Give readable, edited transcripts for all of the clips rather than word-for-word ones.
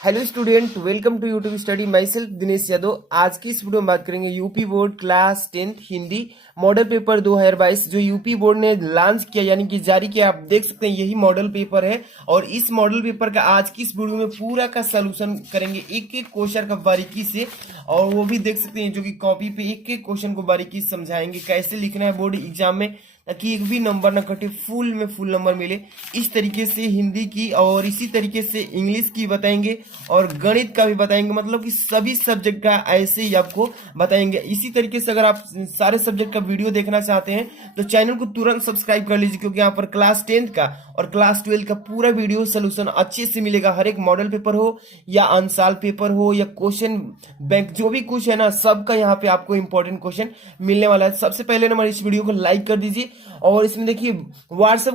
Hello student, welcome to YouTube study. Myself Dinesh Yadav. आज की इस वीडियो में बात करेंगे UP board class 10th Hindi model paper 2022 जो यूपी बोर्ड ने लॉन्च किया यानी कि जारी किया। आप देख सकते हैं यही मॉडल पेपर है और इस मॉडल पेपर का आज की इस वीडियो में पूरा का सलूशन करेंगे, एक एक क्वेश्चन का बारीकी से। और वो भी देख सकते हैं जो कि कॉपी पे एक एक क्वेश्चन को बारीकी से समझाएंगे कैसे लिखना है बोर्ड एग्जाम में, ताकि एक भी नंबर ना कटे, फुल में फुल नंबर मिले। इस तरीके से हिंदी की और इसी तरीके से इंग्लिश की बताएंगे और गणित का भी बताएंगे, मतलब कि सभी सब्जेक्ट का ऐसे ही आपको बताएंगे। इसी तरीके से अगर आप सारे सब्जेक्ट का वीडियो देखना चाहते हैं तो चैनल को तुरंत सब्सक्राइब कर लीजिए, क्योंकि यहाँ पर क्लास 10th का और क्लास 12 का पूरा वीडियो सोल्यूशन अच्छे से मिलेगा। हर एक मॉडल पेपर हो या अनसाल पेपर हो या क्वेश्चन बैंक जो भी कुछ है ना, सबका यहाँ पे आपको इंपॉर्टेंट क्वेश्चन मिलने वाला है। सबसे पहले नंबर इस वीडियो को लाइक कर दीजिए और इसमें देखिए व्हाट्सएप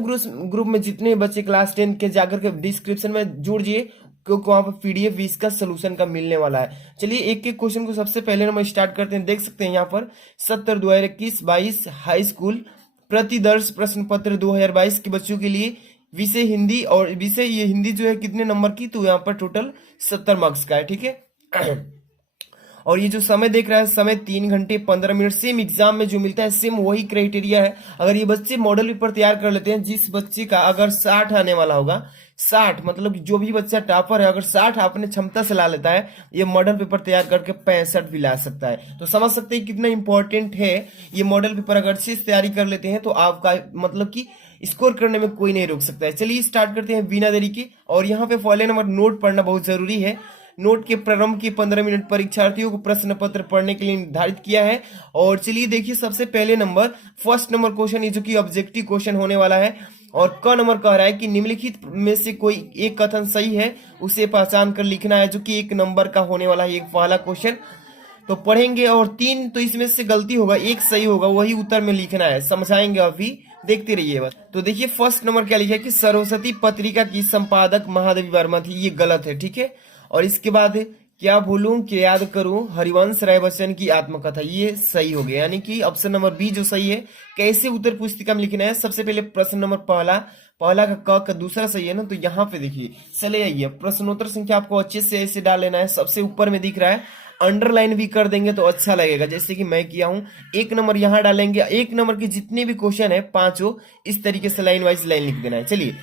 ग्रुप में जितने बच्चे क्लास 10 के जाकर के डिस्क्रिप्शन में जुड़ जाइए, क्योंकि वहां पर पीडीएफ भी इसका सोल्यूशन का मिलने वाला है। चलिए एक एक क्वेश्चन को सबसे पहले नंबर स्टार्ट करते हैं। देख सकते हैं यहाँ पर 70/2021-22 हाई स्कूल प्रतिदर्श प्रश्न पत्र 2022 के बच्चों के लिए विषय हिंदी, और विषय ये हिंदी जो है कितने नंबर की, तो यहाँ पर टोटल 70 मार्क्स का है। ठीक है। और ये जो समय देख रहा है, समय 3 घंटे 15 मिनट, सेम एग्जाम में जो मिलता है सेम वही क्राइटेरिया है। अगर ये बच्चे मॉडल पेपर तैयार कर लेते हैं, जिस बच्चे का अगर 60 आने वाला होगा, 60 मतलब जो भी बच्चा टॉपर है, अगर 60 अपने क्षमता से ला लेता है, ये मॉडल पेपर तैयार करके 65 भी ला सकता है। तो समझ सकते हैं कितना इंपॉर्टेंट है ये मॉडल पेपर। अगर अच्छे से तैयारी कर लेते हैं तो आपका मतलब कि स्कोर करने में कोई नहीं रोक सकता है। चलिए स्टार्ट करते हैं बिना देरी के। और यहाँ पे पहले नंबर नोट पढ़ना बहुत जरूरी है। नोट के प्रारंभ के 15 मिनट परीक्षार्थियों को प्रश्न पत्र पढ़ने के लिए निर्धारित किया है। और चलिए देखिए सबसे पहले नंबर फर्स्ट नंबर क्वेश्चन, ये जो कि ऑब्जेक्टिव क्वेश्चन होने वाला है। और क नंबर कह रहा है कि निम्नलिखित में से कोई एक कथन सही है, उसे पहचान कर लिखना है, जो कि 1 नंबर का होने वाला है। एक पहला क्वेश्चन तो पढ़ेंगे और 3 तो इसमें से गलती होगा, 1 सही होगा, वही उत्तर में लिखना है। समझाएंगे, अभी देखते रहिए बस। तो देखिए फर्स्ट नंबर क्या लिखा है कि सरस्वती पत्रिका की संपादक महादेवी वर्मा थी, ये गलत है। ठीक है। और इसके बाद क्या भूलूं कि याद करूं, हरिवंश राय बच्चन की आत्मकथा, ये सही हो गया, यानी कि ऑप्शन नंबर बी जो सही है। कैसे उत्तर पुस्तिका में लिखना है, सबसे पहले प्रश्न नंबर पहला का क का दूसरा सही है ना, तो यहाँ पे देखिए चले आइए, प्रश्नोत्तर संख्या आपको अच्छे से ऐसे डाल लेना है। सबसे ऊपर में दिख रहा है, अंडरलाइन भी कर देंगे तो अच्छा लगेगा, जैसे कि मैं किया हूं। 1 नंबर यहाँ डालेंगे, 1 नंबर के जितने भी क्वेश्चन है पांचों इस तरीके से लाइन वाइज लाइन लिख देना है। चलिए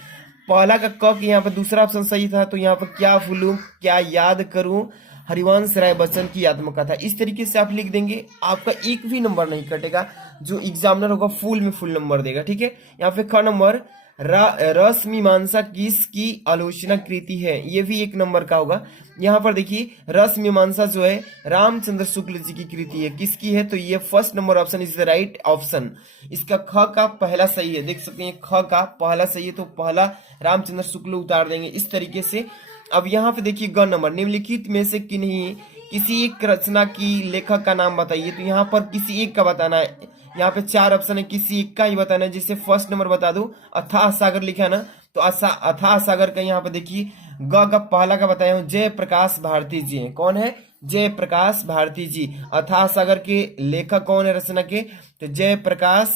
पहला का क यहाँ पे दूसरा ऑप्शन सही था, तो यहाँ पर क्या भूलूं क्या याद करूं, हरिवंश राय बच्चन की आत्मकथा, इस तरीके से आप लिख देंगे। आपका एक भी नंबर नहीं कटेगा, जो एग्जामिनर होगा फुल में फुल नंबर देगा। ठीक है। यहाँ पे ख नंबर रस मीमांसा किसकी आलोचना कृति है, ये भी 1 नंबर का होगा। यहाँ पर देखिए रस मीमांसा जो है रामचंद्र शुक्ल जी की कृति है, किसकी है, तो ये first number option is the right option. इसका ख का पहला सही है, देख सकते हैं ख का पहला सही है, तो पहला रामचंद्र शुक्ल उतार देंगे इस तरीके से। अब यहाँ पे देखिए ग नंबर, निम्नलिखित में से किन्हीं किसी एक रचना की लेखक का नाम बताइए, तो यहाँ पर किसी एक का बताना है। यहाँ पे 4 ऑप्शन है, किसी एक का ही बताना है। जिससे फर्स्ट नंबर बता दूं, अथाह सागर लिखा है ना, तो अथाह सागर का यहाँ पे देखिए ग का पहला का बताया हूँ, जय प्रकाश भारती जी हैं। कौन है, जय प्रकाश भारती जी। अथाह सागर के लेखक कौन है रचना के, तो जय प्रकाश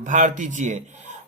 भारती जी है,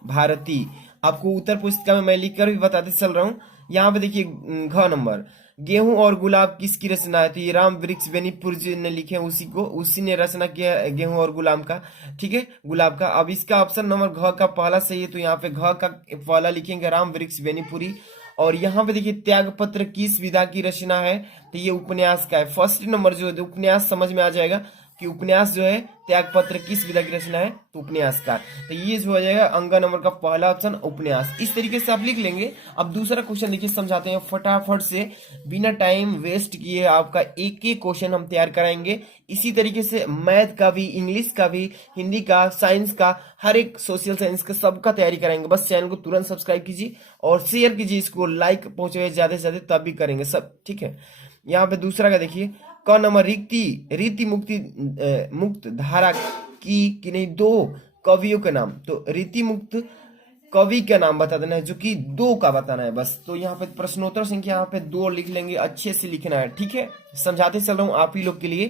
भारती। आपको उत्तर पुस्तिका में मैं लिखकर भी बताते चल रहा हूँ। यहाँ पे देखिए घ नंबर, गेहूं और गुलाब किसकी रचना है, तो ये राम वृक्ष बेनीपुर जी ने लिखे हैं, उसी ने रचना किया है गेहूं और गुलाब का। ठीक है, गुलाब का। अब इसका ऑप्शन नंबर घ का पहला सही है, तो यहाँ पे घ का पहला लिखेंगे राम वृक्ष बेनीपुरी। और यहाँ पे देखिए त्याग पत्र किस विधा की रचना है, तो ये उपन्यास का है। फर्स्ट नंबर जो है उपन्यास समझ में आ जाएगा कि उपन्यास जो है त्याग पत्र किस विधा की रचना है, तो उपन्यास का। तो ये जो हो जाएगा अंग नंबर का पहला ऑप्शन उपन्यास। इस तरीके से आप लिख लेंगे। अब दूसरा क्वेश्चन देखिए समझाते हैं फटाफट से, बिना टाइम वेस्ट किए आपका एक एक क्वेश्चन हम तैयार कराएंगे। इसी तरीके से मैथ का भी, इंग्लिश का भी, हिंदी का, साइंस का, हर एक सोशल साइंस का सबका तैयारी कराएंगे। बस चैनल को तुरंत सब्सक्राइब कीजिए और शेयर कीजिए, इसको लाइक पहुंचे ज्यादा से ज्यादा, तब भी करेंगे सब। ठीक है। यहाँ पे दूसरा का देखिए क नंबर, रीति मुक्त धारा की किन्हीं 2 कवियों के नाम, तो रीति मुक्त कवि का नाम बता देना है, जो कि 2 का बताना है बस। तो यहाँ पे प्रश्नोत्तर संख्या यहाँ पे 2 लिख लेंगे, अच्छे से लिखना है। ठीक है, समझाते चल रहा हूँ आप ही लोग के लिए।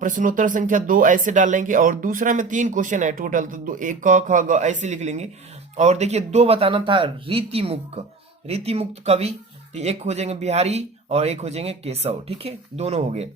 प्रश्नोत्तर संख्या 2 ऐसे डाल लेंगे, और दूसरा में 3 क्वेश्चन है टोटल, तो 1 क ख ग ऐसे लिख लेंगे। और देखिए 2 बताना था रीति मुक्त, रीति मुक्त कवि, तो एक हो जाएंगे बिहारी और एक हो जाएंगे केशव, ठीक है, दोनों हो गए।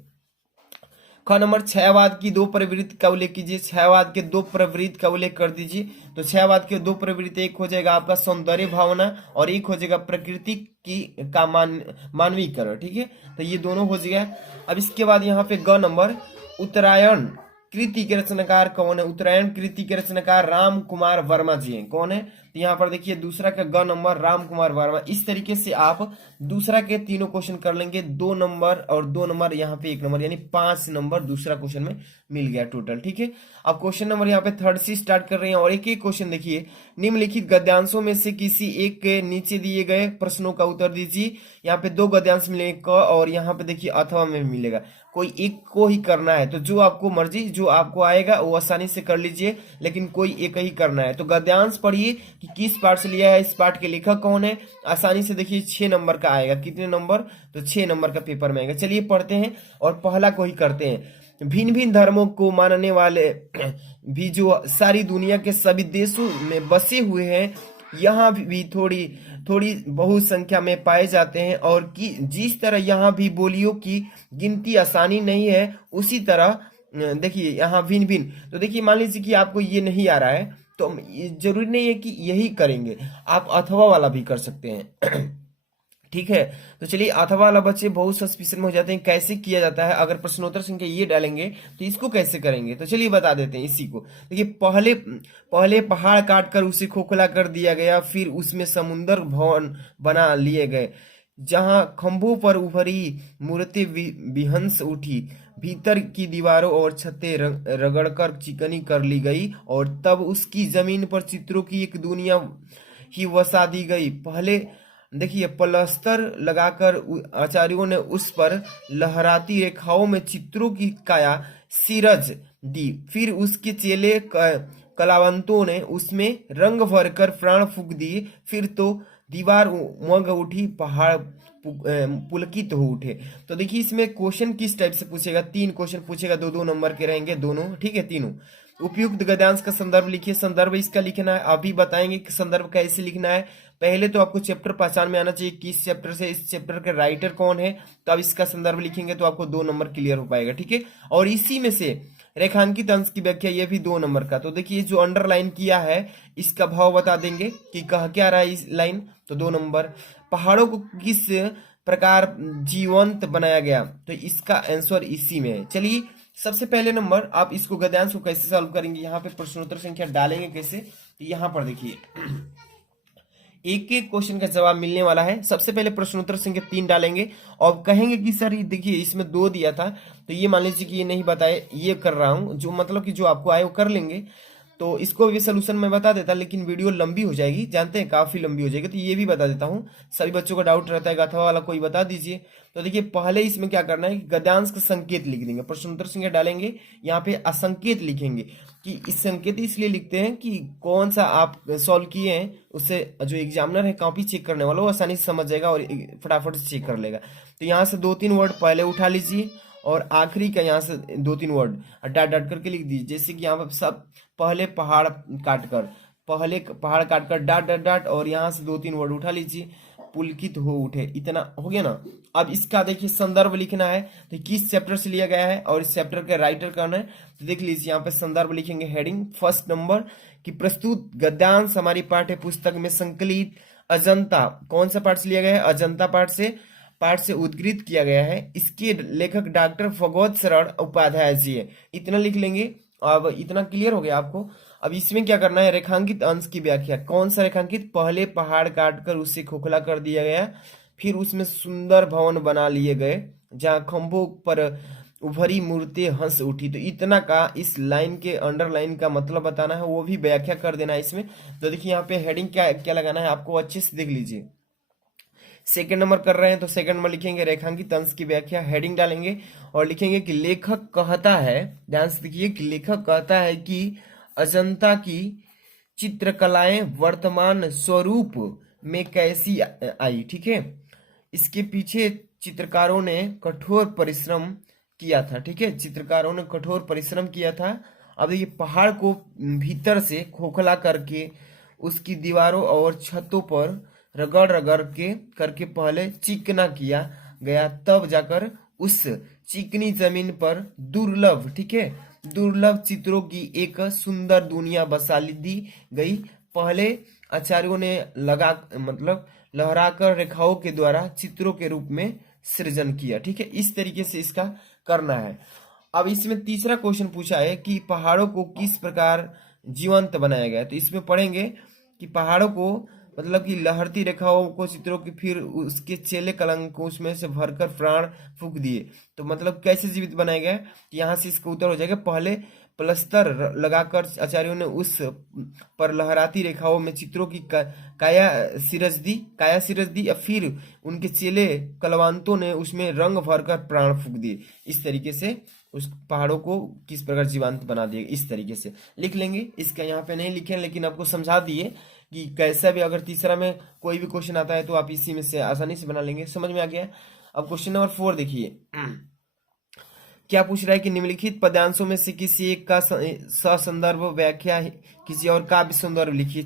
ख नंबर छयवाद की दो प्रवृत्ति का उल्लेख कीजिए, छयवाद के दो प्रवृत्ति का उल्लेख कर दीजिए। तो छयवाद के दो प्रवृत्ति, एक हो जाएगा आपका सौंदर्य भावना और एक हो जाएगा प्रकृति की का मानवीकरण, ठीक है, तो ये दोनों हो जाएगा। अब इसके बाद यहाँ पे ग नंबर उत्तरायण कृति के रचनाकार कौन है? उत्तरायण कृति के रचनाकार राम कुमार वर्मा जी हैं। कौन है? तो यहाँ पर देखिए दूसरा का ग नंबर राम कुमार वर्मा। इस तरीके से आप दूसरा के तीनों क्वेश्चन कर लेंगे, 2 नंबर और 2 नंबर, यहाँ पे 1 नंबर, यानी 5 नंबर दूसरा क्वेश्चन में मिल गया टोटल, ठीक है। अब क्वेश्चन नंबर यहाँ पे 3 से स्टार्ट कर रहे हैं और एक एक क्वेश्चन देखिए। निम्नलिखित गद्यांशों में से किसी एक के नीचे दिए गए प्रश्नों का उत्तर दीजिए। यहाँ पे 2 गद्यांश मिलेंगे, क और यहाँ पे देखिए अथवा में मिलेगा, कोई एक को ही करना है। तो जो आपको मर्जी, जो आपको आएगा वो आसानी से कर लीजिए, लेकिन कोई एक ही करना है। तो गद्यांश पढ़िए कि किस पार्ट से लिया है, इस पार्ट के लेखक कौन है। आसानी से देखिए 6 नंबर का आएगा। कितने नंबर? तो 6 नंबर का पेपर में आएगा। चलिए पढ़ते हैं और पहला को ही करते हैं। भिन्न भिन्न धर्मों को मानने वाले भी जो सारी दुनिया के सभी देशों में बसे हुए हैं, यहाँ भी थोड़ी थोड़ी बहुत संख्या में पाए जाते हैं, और कि जिस तरह यहाँ भी बोलियों की गिनती आसानी नहीं है, उसी तरह देखिए यहाँ भिन्न भिन्न। तो देखिए मान लीजिए कि आपको ये नहीं आ रहा है, तो जरूरी नहीं है कि यही करेंगे, आप अथवा वाला भी कर सकते हैं ठीक है। तो चलिए अथवा वाला बच्चे बहुत सस्पिशन में हो जाते हैं, कैसे किया जाता है, अगर प्रश्नोत्तर संख्या ये डालेंगे तो इसको कैसे करेंगे, तो चलिए बता देते हैं इसी को। देखिए पहले पहले पहाड़ काट कर उसे खोखला कर दिया गया, फिर उसमें समुद्र भवन बना लिए गए, जहां खंभों पर उभरी मूर्ति विहंस उठी, भीतर की दीवारों और छतें रगड़कर चिकनी कर ली गई, और तब उसकी जमीन पर चित्रों की एक दुनिया ही वसा दी गई। पहले देखिए प्लास्टर लगाकर आचार्यों ने उस पर लहराती रेखाओं में चित्रों की काया सीरज दी, फिर उसके चेले कलावंतों ने उसमें रंग भरकर प्राण फूंक दिए, फिर तो दीवार उमग उठी, पहाड़ पुलकित हो उठे। तो देखिए इसमें क्वेश्चन किस टाइप से पूछेगा, 3 क्वेश्चन पूछेगा, 2-2 नंबर के रहेंगे दोनों, ठीक है, तीनों। उपयुक्त गद्यांश का संदर्भ लिखिए, संदर्भ इसका लिखना है, अभी बताएंगे कि संदर्भ कैसे लिखना है। पहले तो आपको चैप्टर पहचान में आना चाहिए, किस चैप्टर से, इस चैप्टर के राइटर कौन है, तो अब इसका संदर्भ लिखेंगे तो आपको 2 नंबर क्लियर हो पाएगा, ठीक है। और इसी में से रेखांकित अंश की व्याख्या, ये भी 2 नंबर का। तो देखिए जो अंडरलाइन किया है इसका भाव बता देंगे कि कह क्या रहा है इस लाइन, तो 2 नंबर। पहाड़ों को किस प्रकार जीवंत बनाया गया, तो इसका आंसर इसी में है। चलिए सबसे पहले नंबर आप इसको गद्यांश को कैसे सॉल्व करेंगे, यहाँ पे प्रश्नोत्तर संख्या डालेंगे कैसे, तो यहाँ पर देखिए एक एक क्वेश्चन का जवाब मिलने वाला है। सबसे पहले प्रश्नोत्तर संख्या 3 डालेंगे और कहेंगे कि सर देखिए इसमें 2 दिया था, तो ये मान लीजिए कि ये नहीं बताए, ये कर रहा हूं, जो मतलब कि जो आपको आए वो कर लेंगे। तो इसको भी सोल्यूशन में बता देता, लेकिन वीडियो लंबी हो जाएगी, जानते हैं काफी लंबी हो जाएगी, तो ये भी बता देता हूँ। सभी बच्चों का डाउट रहता है अथवा वाला, कोई बता दीजिए। तो देखिए पहले इसमें क्या करना है, गद्यांश का संकेत लिख देंगे, प्रश्नोत्तर संख्या डालेंगे, यहाँ पे असंकेत लिखेंगे कि इस संकेत इसलिए लिखते हैं कि कौन सा आप सॉल्व किए हैं, उससे जो एग्जामिनर है कॉपी चेक करने वाला वो आसानी से समझ जाएगा और फटाफट से चेक कर लेगा। तो यहाँ से 2-3 वर्ड पहले उठा लीजिए और आखिरी का यहाँ से 2-3 वर्ड डाट डाट करके लिख दीजिए। जैसे कि यहाँ पर सब पहले पहाड़ काट कर डाट डाट डाट, और यहाँ से 2-3 वर्ड उठा लीजिए, पुलकित हो उठे, इतना हो गया ना। अब इसका देखिए संदर्भ लिखना है, तो किस चैप्टर से लिया गया है और इस चैप्टर का राइटर कौन है, तो देख लीजिए यहाँ पे संदर्भ लिखेंगे, हेडिंग फर्स्ट नंबर कि प्रस्तुत गद्यांश हमारी पाठ्य पुस्तक में संकलित अजंता, कौन सा पाठ से लिया गया है, अजंता पाठ से उद्धृत किया गया है, इसके लेखक डॉक्टर भगवत शरण उपाध्याय जी है, इतना लिख लेंगे। अब इतना क्लियर हो गया आपको। अब इसमें क्या करना है, रेखांकित अंश की व्याख्या, कौन सा रेखांकित, पहले पहाड़ काटकर उसे खोखला कर दिया गया, फिर उसमें सुंदर भवन बना लिए गए, जहां खंभों पर उभरी मूर्ति हंस उठी। तो इतना का इस लाइन के अंडरलाइन का मतलब बताना है, वो भी व्याख्या कर देना है इसमें। तो देखिए यहाँ पे हेडिंग क्या क्या लगाना है आपको, अच्छे से देख लीजिए। सेकंड नंबर कर रहे हैं तो सेकंड नंबर लिखेंगे रेखांकित अंश की व्याख्या, हेडिंग डालेंगे और लिखेंगे कि लेखक कहता है, ध्यान से देखिए कि लेखक कहता है कि अजंता की चित्रकलाएं वर्तमान स्वरूप में कैसी आई, ठीक है। इसके पीछे चित्रकारों ने कठोर परिश्रम किया था, ठीक है, चित्रकारों ने कठोर परिश्रम किया था। अब ये पहाड़ को भीतर से खोखला करके उसकी दीवारों और छतों पर रगड़ रगड़ के करके पहले चिकना किया गया, तब जाकर उस चिकनी जमीन पर दुर्लभ, ठीक है, दुर्लभ चित्रों की एक सुंदर दुनिया बसा दी गई। पहले आचार्यों ने लगा मतलब लहराकर रेखाओं के द्वारा चित्रों के रूप में सृजन किया, ठीक है। इस तरीके से इसका करना है। अब इसमें तीसरा क्वेश्चन पूछा है कि पहाड़ों को किस प्रकार जीवंत बनाया गया है। तो इसमें पढ़ेंगे कि पहाड़ों को मतलब कि लहरती रेखाओं को चित्रों की, फिर उसके चेले कलंक को उसमें से भरकर प्राण फूंक दिए। तो मतलब कैसे जीवित बनाया गया, यहाँ से इसका उत्तर हो जाएगा पहले प्लस्तर लगाकर आचार्यों ने उस पर लहराती रेखाओं में चित्रों की काया सिरज दी, या फिर उनके चेले कलवांतों ने उसमें रंग भरकर प्राण फूंक दिए। इस तरीके से उस पहाड़ों को किस प्रकार जीवंत बना दिए, इस तरीके से लिख लेंगे। इसका यहाँ पे नहीं लिखे लेकिन आपको समझा दिए कि कैसा भी अगर तीसरा में कोई भी क्वेश्चन आता है तो आप इसी में से आसानी से बना लेंगे। समझ में आ गया। अब क्वेश्चन नंबर 4 देखिए, क्या पूछ रहा है कि निम्नलिखित पद्यांशों में से किसी एक का ससंदर्भ व्याख्या किसी और काव्य संदर्भ लिखिए।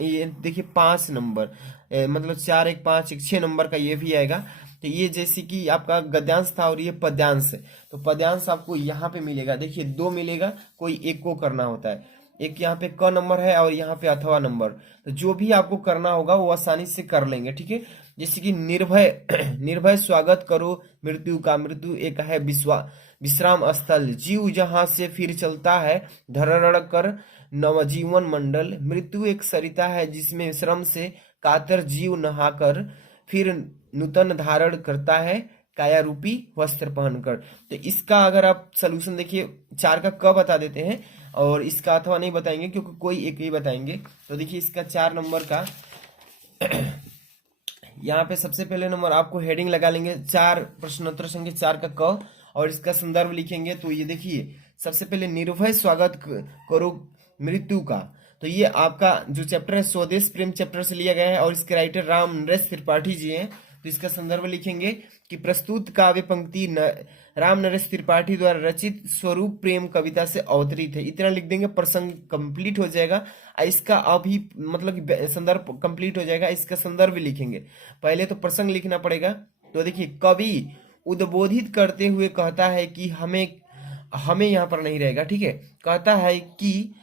ये देखिए 5 नंबर, मतलब 4 1 5 1 6 नंबर का ये भी आएगा। तो ये जैसे कि आपका गद्यांश था और ये पद्यांश है, तो पद्यांश आपको यहाँ पे मिलेगा। देखिए 2 मिलेगा, कोई एक को करना होता है। एक यहाँ पे क नंबर है और यहाँ पे अथवा नंबर, तो जो भी आपको करना होगा वो आसानी से कर लेंगे, ठीक है। जैसे कि निर्भय निर्भय स्वागत करो मृत्यु का, मृत्यु एक है विश्राम स्थल, जीव जहां से फिर चलता है धड़धड़ कर नवजीवन मंडल, मृत्यु एक सरिता है जिसमें श्रम से कातर जीव नहाकर फिर नूतन धारण करता है काया रूपी वस्त्र पहनकर। तो इसका अगर आप सोल्यूशन देखिए, 4 का क बता देते हैं और इसका अथवा नहीं बताएंगे क्योंकि कोई एक ही बताएंगे। तो देखिए इसका 4 नंबर का यहाँ पे सबसे पहले नंबर आपको हेडिंग लगा लेंगे 4 प्रश्नोत्तर संख्या 4 का क, और इसका संदर्भ लिखेंगे। तो ये देखिए सबसे पहले निर्भय स्वागत करो मृत्यु का, तो ये आपका जो चैप्टर है स्वदेश प्रेम चैप्टर से लिया गया है और इसके राइटर राम नरेश त्रिपाठी जी हैं। तो इसका संदर्भ लिखेंगे कि प्रस्तुत काव्य पंक्ति राम नरेश त्रिपाठी द्वारा रचित स्वरूप प्रेम कविता से अवतरित है। इतना लिख देंगे, प्रसंग कंप्लीट हो जाएगा। इसका अभी मतलब संदर्भ कंप्लीट हो जाएगा। इसका संदर्भ लिखेंगे, पहले तो प्रसंग लिखना पड़ेगा। तो देखिए कवि उद्बोधित करते हुए कहता है कि हमें यहाँ पर नहीं रहेगा, ठीक है। कहता है कि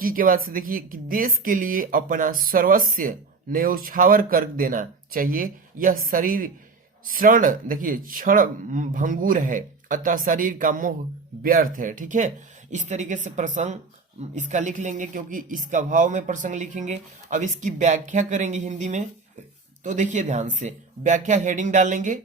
के बाद से देखिए कि देश के लिए अपना सर्वस्व न्यौछावर कर देना चाहिए। यह शरीर क्षण, देखिए क्षण भंगुर है, अतः शरीर का मोह व्यर्थ है, ठीक है। इस तरीके से प्रसंग इसका लिख लेंगे क्योंकि इसका भाव में प्रसंग लिखेंगे। अब इसकी व्याख्या करेंगे हिंदी में। तो देखिए ध्यान से व्याख्या हेडिंग डाल लेंगे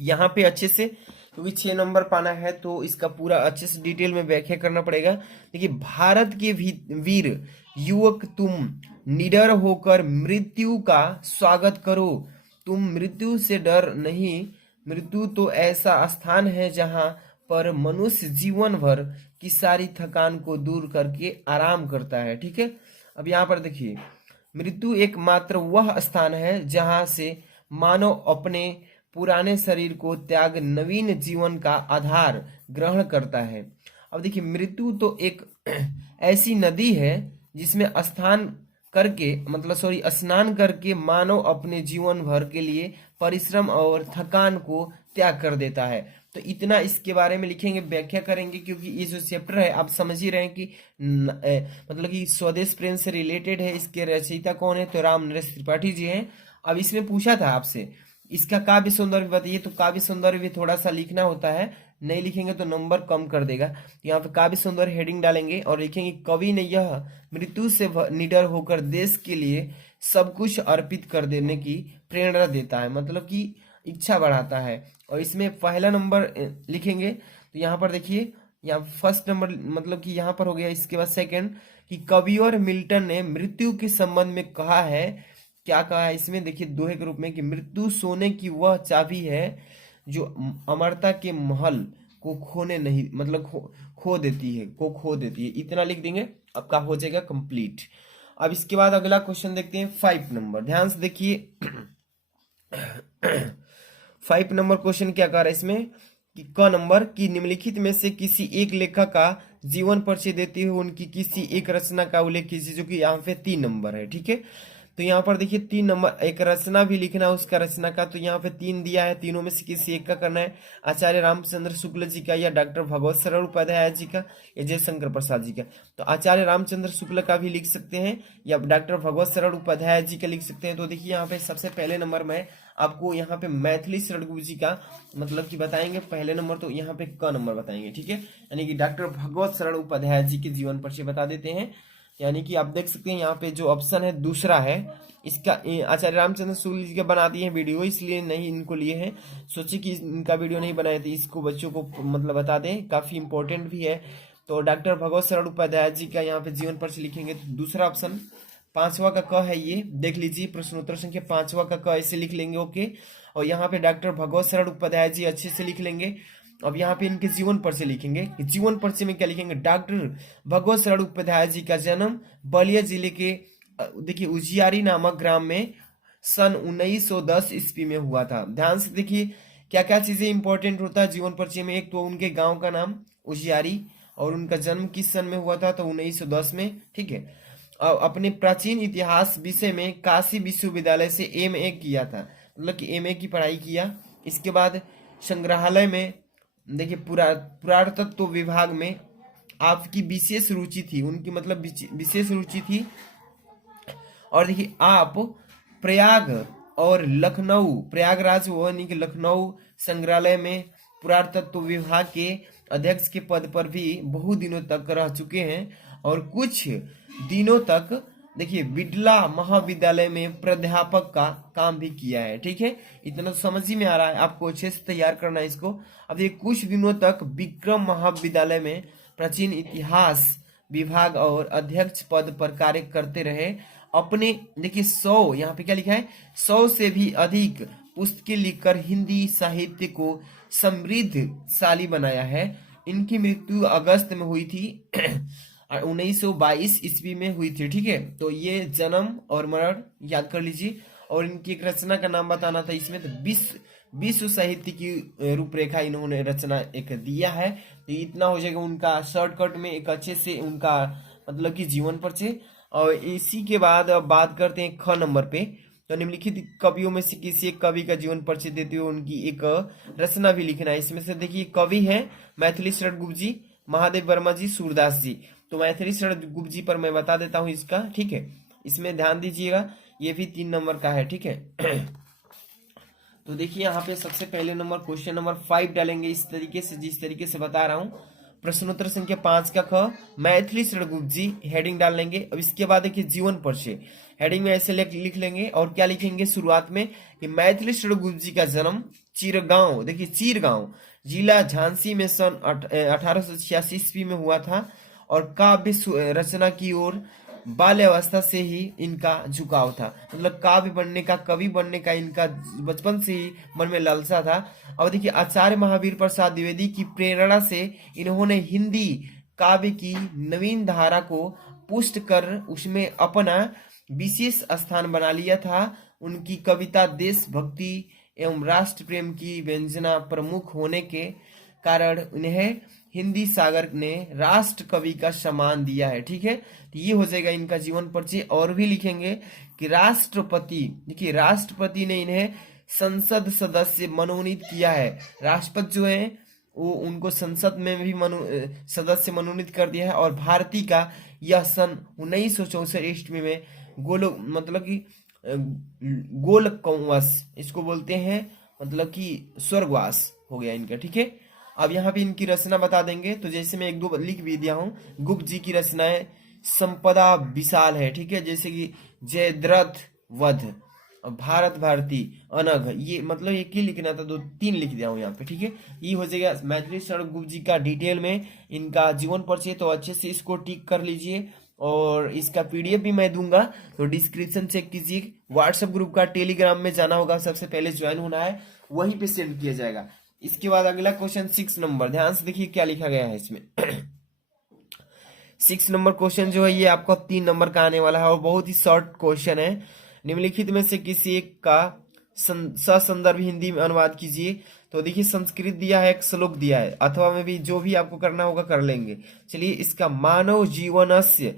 यहाँ पे अच्छे से, क्योंकि 6 नंबर पाना है तो इसका पूरा अच्छे से डिटेल में व्याख्या करना पड़ेगा। देखिए भारत के वीर युवक, तुम निडर होकर मृत्यु का स्वागत करो। तुम मृत्यु से डर नहीं, मृत्यु तो ऐसा स्थान है जहां पर मनुष्य जीवन भर की सारी थकान को दूर करके आराम करता है, ठीक है। अब यहाँ पर देखिए मृत्यु एकमात्र वह स्थान है जहां से मानव अपने पुराने शरीर को त्याग नवीन जीवन का आधार ग्रहण करता है। अब देखिए मृत्यु तो एक ऐसी नदी है जिसमें स्नान करके मानव अपने जीवन भर के लिए परिश्रम और थकान को त्याग कर देता है। तो इतना इसके बारे में लिखेंगे, व्याख्या करेंगे, क्योंकि ये जो चैप्टर है आप समझ ही रहे हैं कि मतलब कि स्वदेश प्रेम से रिलेटेड है। इसके रचयिता कौन है, तो राम नरेश त्रिपाठी जी हैं। अब इसमें पूछा था आपसे इसका काव्य सौंदर्य बताइए, तो काव्य सौंदर्य भी थोड़ा सा लिखना होता है, नहीं लिखेंगे तो नंबर कम कर देगा। यहाँ पे काव्य सौंदर्य हेडिंग डालेंगे और लिखेंगे कवि ने यह मृत्यु से निडर होकर देश के लिए सब कुछ अर्पित कर देने की प्रेरणा देता है, मतलब कि इच्छा बढ़ाता है। और इसमें पहला नंबर लिखेंगे, तो यहाँ पर देखिए यहाँ फर्स्ट नंबर मतलब कि यहाँ पर हो गया। इसके बाद सेकंड कि कवि और मिल्टन ने मृत्यु के संबंध में कहा है, क्या कहा है इसमें देखिए दोहे के रूप में कि मृत्यु सोने की वह चाबी है जो अमरता के महल को खोने नहीं मतलब खो देती है। इतना लिख देंगे, आपका हो जाएगा कंप्लीट। अब इसके बाद अगला क्वेश्चन देखते हैं 5 नंबर, ध्यान से देखिए 5 नंबर क्वेश्चन क्या कह रहा है इसमें कि क नंबर की निम्नलिखित में से किसी एक लेखक का जीवन परिचय देते हुए उनकी किसी एक रचना का उल्लेख कीजिए, जो कि यहाँ पे 3 नंबर है, ठीक है। तो यहाँ पर देखिए 3 नंबर एक रचना भी लिखना है उसका रचना का, तो यहाँ पे 3 दिया है, तीनों में से किसी एक का करना है। आचार्य रामचंद्र शुक्ल जी का, या डॉक्टर भगवत सरल उपाध्याय जी का, या जयशंकर प्रसाद जी का। तो आचार्य रामचंद्र शुक्ल का भी लिख सकते हैं, या डॉक्टर भगवत सरल उपाध्याय जी का लिख सकते हैं। तो देखिए यहाँ पे सबसे पहले नंबर में आपको यहाँ पे मैथिली शरण गुरु जी का मतलब कि बताएंगे पहले नंबर, तो यहाँ पे क नंबर बताएंगे, ठीक है। यानी कि डॉक्टर भगवत शरण उपाध्याय जी के जीवन परिचय बता देते हैं। यानी कि आप देख सकते हैं यहाँ पे जो ऑप्शन है दूसरा है इसका, आचार्य रामचंद्र शुक्ल जी के बना दिए हैं वीडियो, इसलिए नहीं इनको लिए हैं, सोचे कि इनका वीडियो नहीं बनाए थे, इसको बच्चों को मतलब बता दें, काफी इंपॉर्टेंट भी है। तो डॉक्टर भगवत शरण उपाध्याय जी का यहाँ पे जीवन परिचय लिखेंगे, तो दूसरा ऑप्शन 5वां का क है, ये देख लीजिए प्रश्नोत्तर संख्या 5वां का क ऐसे लिख लेंगे, ओके। और यहाँ पे डॉक्टर भगवत शरण उपाध्याय जी अच्छे से लिख लेंगे। अब यहाँ पे इनके जीवन परिचय लिखेंगे, जीवन परिचय में क्या लिखेंगे, डॉक्टर भगवत शरण उपाध्याय जी का जन्म बलिया जिले के देखिए उजियारी नामक ग्राम में सन 1910 ईस्वी में हुआ था। ध्यान से देखिए क्या क्या चीजें इंपॉर्टेंट होता है जीवन परिचय में। एक तो उनके गांव का नाम उजियारी, और उनका जन्म किस सन में हुआ था, तो 1910 में, ठीक है। अपने प्राचीन इतिहास विषय में काशी विश्वविद्यालय से एमए किया था, मतलब कि एमए की पढ़ाई किया। इसके बाद संग्रहालय में देखिए पुरातत्व विभाग में आपकी विशेष रुचि थी, उनकी मतलब विशेष रुचि थी। और देखिए आप प्रयाग और लखनऊ, प्रयागराज यानी कि लखनऊ संग्रहालय में पुरातत्व विभाग के अध्यक्ष के पद पर भी बहुत दिनों तक रह चुके हैं, और कुछ दिनों तक देखिए बिड़ला महाविद्यालय में प्राध्यापक का काम भी किया है, ठीक है। इतना तो समझ ही में आ रहा है, आपको अच्छे से तैयार करना है इसको। अब ये कुछ दिनों तक विक्रम महाविद्यालय में प्राचीन इतिहास विभाग और अध्यक्ष पद पर कार्य करते रहे। अपने देखिए 100 यहाँ पे क्या लिखा है, 100 से भी अधिक पुस्तकें लिखकर हिंदी साहित्य को समृद्धशाली बनाया है। इनकी मृत्यु अगस्त में हुई थी 1922 ईस्वी में हुई थी, ठीक है। तो ये जन्म और मरण याद कर लीजिए। और इनकी एक रचना का नाम बताना था इसमें, तो विश्व साहित्य की रूपरेखा इन्होंने रचना एक दिया है। तो इतना हो जाएगा उनका शॉर्टकट में एक अच्छे से उनका मतलब कि जीवन परिचय। और इसी के बाद अब बात करते हैं ख नंबर पे, तो निम्नलिखित कवियों में से किसी एक कवि का जीवन परिचय देते हुए उनकी एक रचना भी लिखना है। इसमें से देखिए कवि है मैथिली शरण गुप्त जी, महादेव वर्मा जी, सूरदास जी। तो मैथिली शरण गुप्त जी पर मैं बता देता हूँ इसका, ठीक है। इसमें ध्यान दीजिएगा, ये भी 3 नंबर का है, ठीक है। तो देखिए यहाँ पे सबसे पहले नंबर क्वेश्चन नंबर 5 डालेंगे इस तरीके से, जिस तरीके से बता रहा हूँ। प्रश्नोत्तर संख्या 5 का ख, मैथिली शरण गुप्त जी, हेडिंग डाल लेंगे। अब इसके बाद देखिए जीवन परिचय, हेडिंग में ऐसे लिख लेंगे। और क्या लिखेंगे शुरुआत में कि मैथिली शरण गुप्त जी का जन्म चिरगांव, देखिए चिरगांव जिला झांसी में सन 1886 ईस्वी में हुआ था। और काव्य रचना की ओर बाल्यावस्था से ही इनका झुकाव था, मतलब काव्य बनने का, कवि बनने का इनका बचपन से ही मन में लालसा था। और देखिए आचार्य महावीर प्रसाद द्विवेदी की प्रेरणा से इन्होंने हिंदी काव्य की नवीन धारा को पुष्ट कर उसमें अपना विशेष स्थान बना लिया था। उनकी कविता देशभक्ति एवं राष्ट्र प्रेम की व्यंजना प्रमुख होने के कारण उन्हें हिंदी सागर ने राष्ट्र कवि का सम्मान दिया है, ठीक है। तो ये हो जाएगा इनका जीवन परिचय। और भी लिखेंगे कि राष्ट्रपति, देखिए राष्ट्रपति ने इन्हें संसद सदस्य मनोनीत किया है। राष्ट्रपति जो है वो उनको संसद में भी सदस्य मनोनीत कर दिया है। और भारती का यह सन 1964 ईस्वी में गोलोक मतलब कि गोलकवास इसको बोलते हैं, मतलब कि स्वर्गवास हो गया इनका, ठीक है। अब यहाँ पे इनकी रचना बता देंगे, तो जैसे मैं 1-2 लिख भी दिया हूँ। गुप्त जी की रचनाएं संपदा विशाल है, ठीक है, जैसे कि जयद्रथ वध, भारत भारती, अनघ, ये मतलब एक ही लिखना था, 2-3 लिख दिया हूँ यहाँ पे, ठीक है। ये हो जाएगा मैथिली शरण गुप्त जी का डिटेल में इनका जीवन परिचय। तो अच्छे से इसको टिक कर लीजिए। और इसका पीडीएफ भी मैं दूंगा, तो डिस्क्रिप्शन चेक कीजिए। व्हाट्सएप ग्रुप का टेलीग्राम में जाना होगा, सबसे पहले ज्वाइन होना है, वहीं पे सेंड किया जाएगा। इसके बाद अगला क्वेश्चन 6 नंबर, ध्यान से देखिए क्या लिखा गया है इसमें। 6 नंबर क्वेश्चन जो है ये आपको 3 नंबर का आने वाला है, और बहुत ही शॉर्ट क्वेश्चन है। निम्नलिखित में से किसी एक का ससंदर्भ हिंदी में अनुवाद कीजिए। तो देखिए संस्कृत दिया है, एक श्लोक दिया है, अथवा में भी जो भी आपको करना होगा कर लेंगे। चलिए इसका मानव जीवनस्य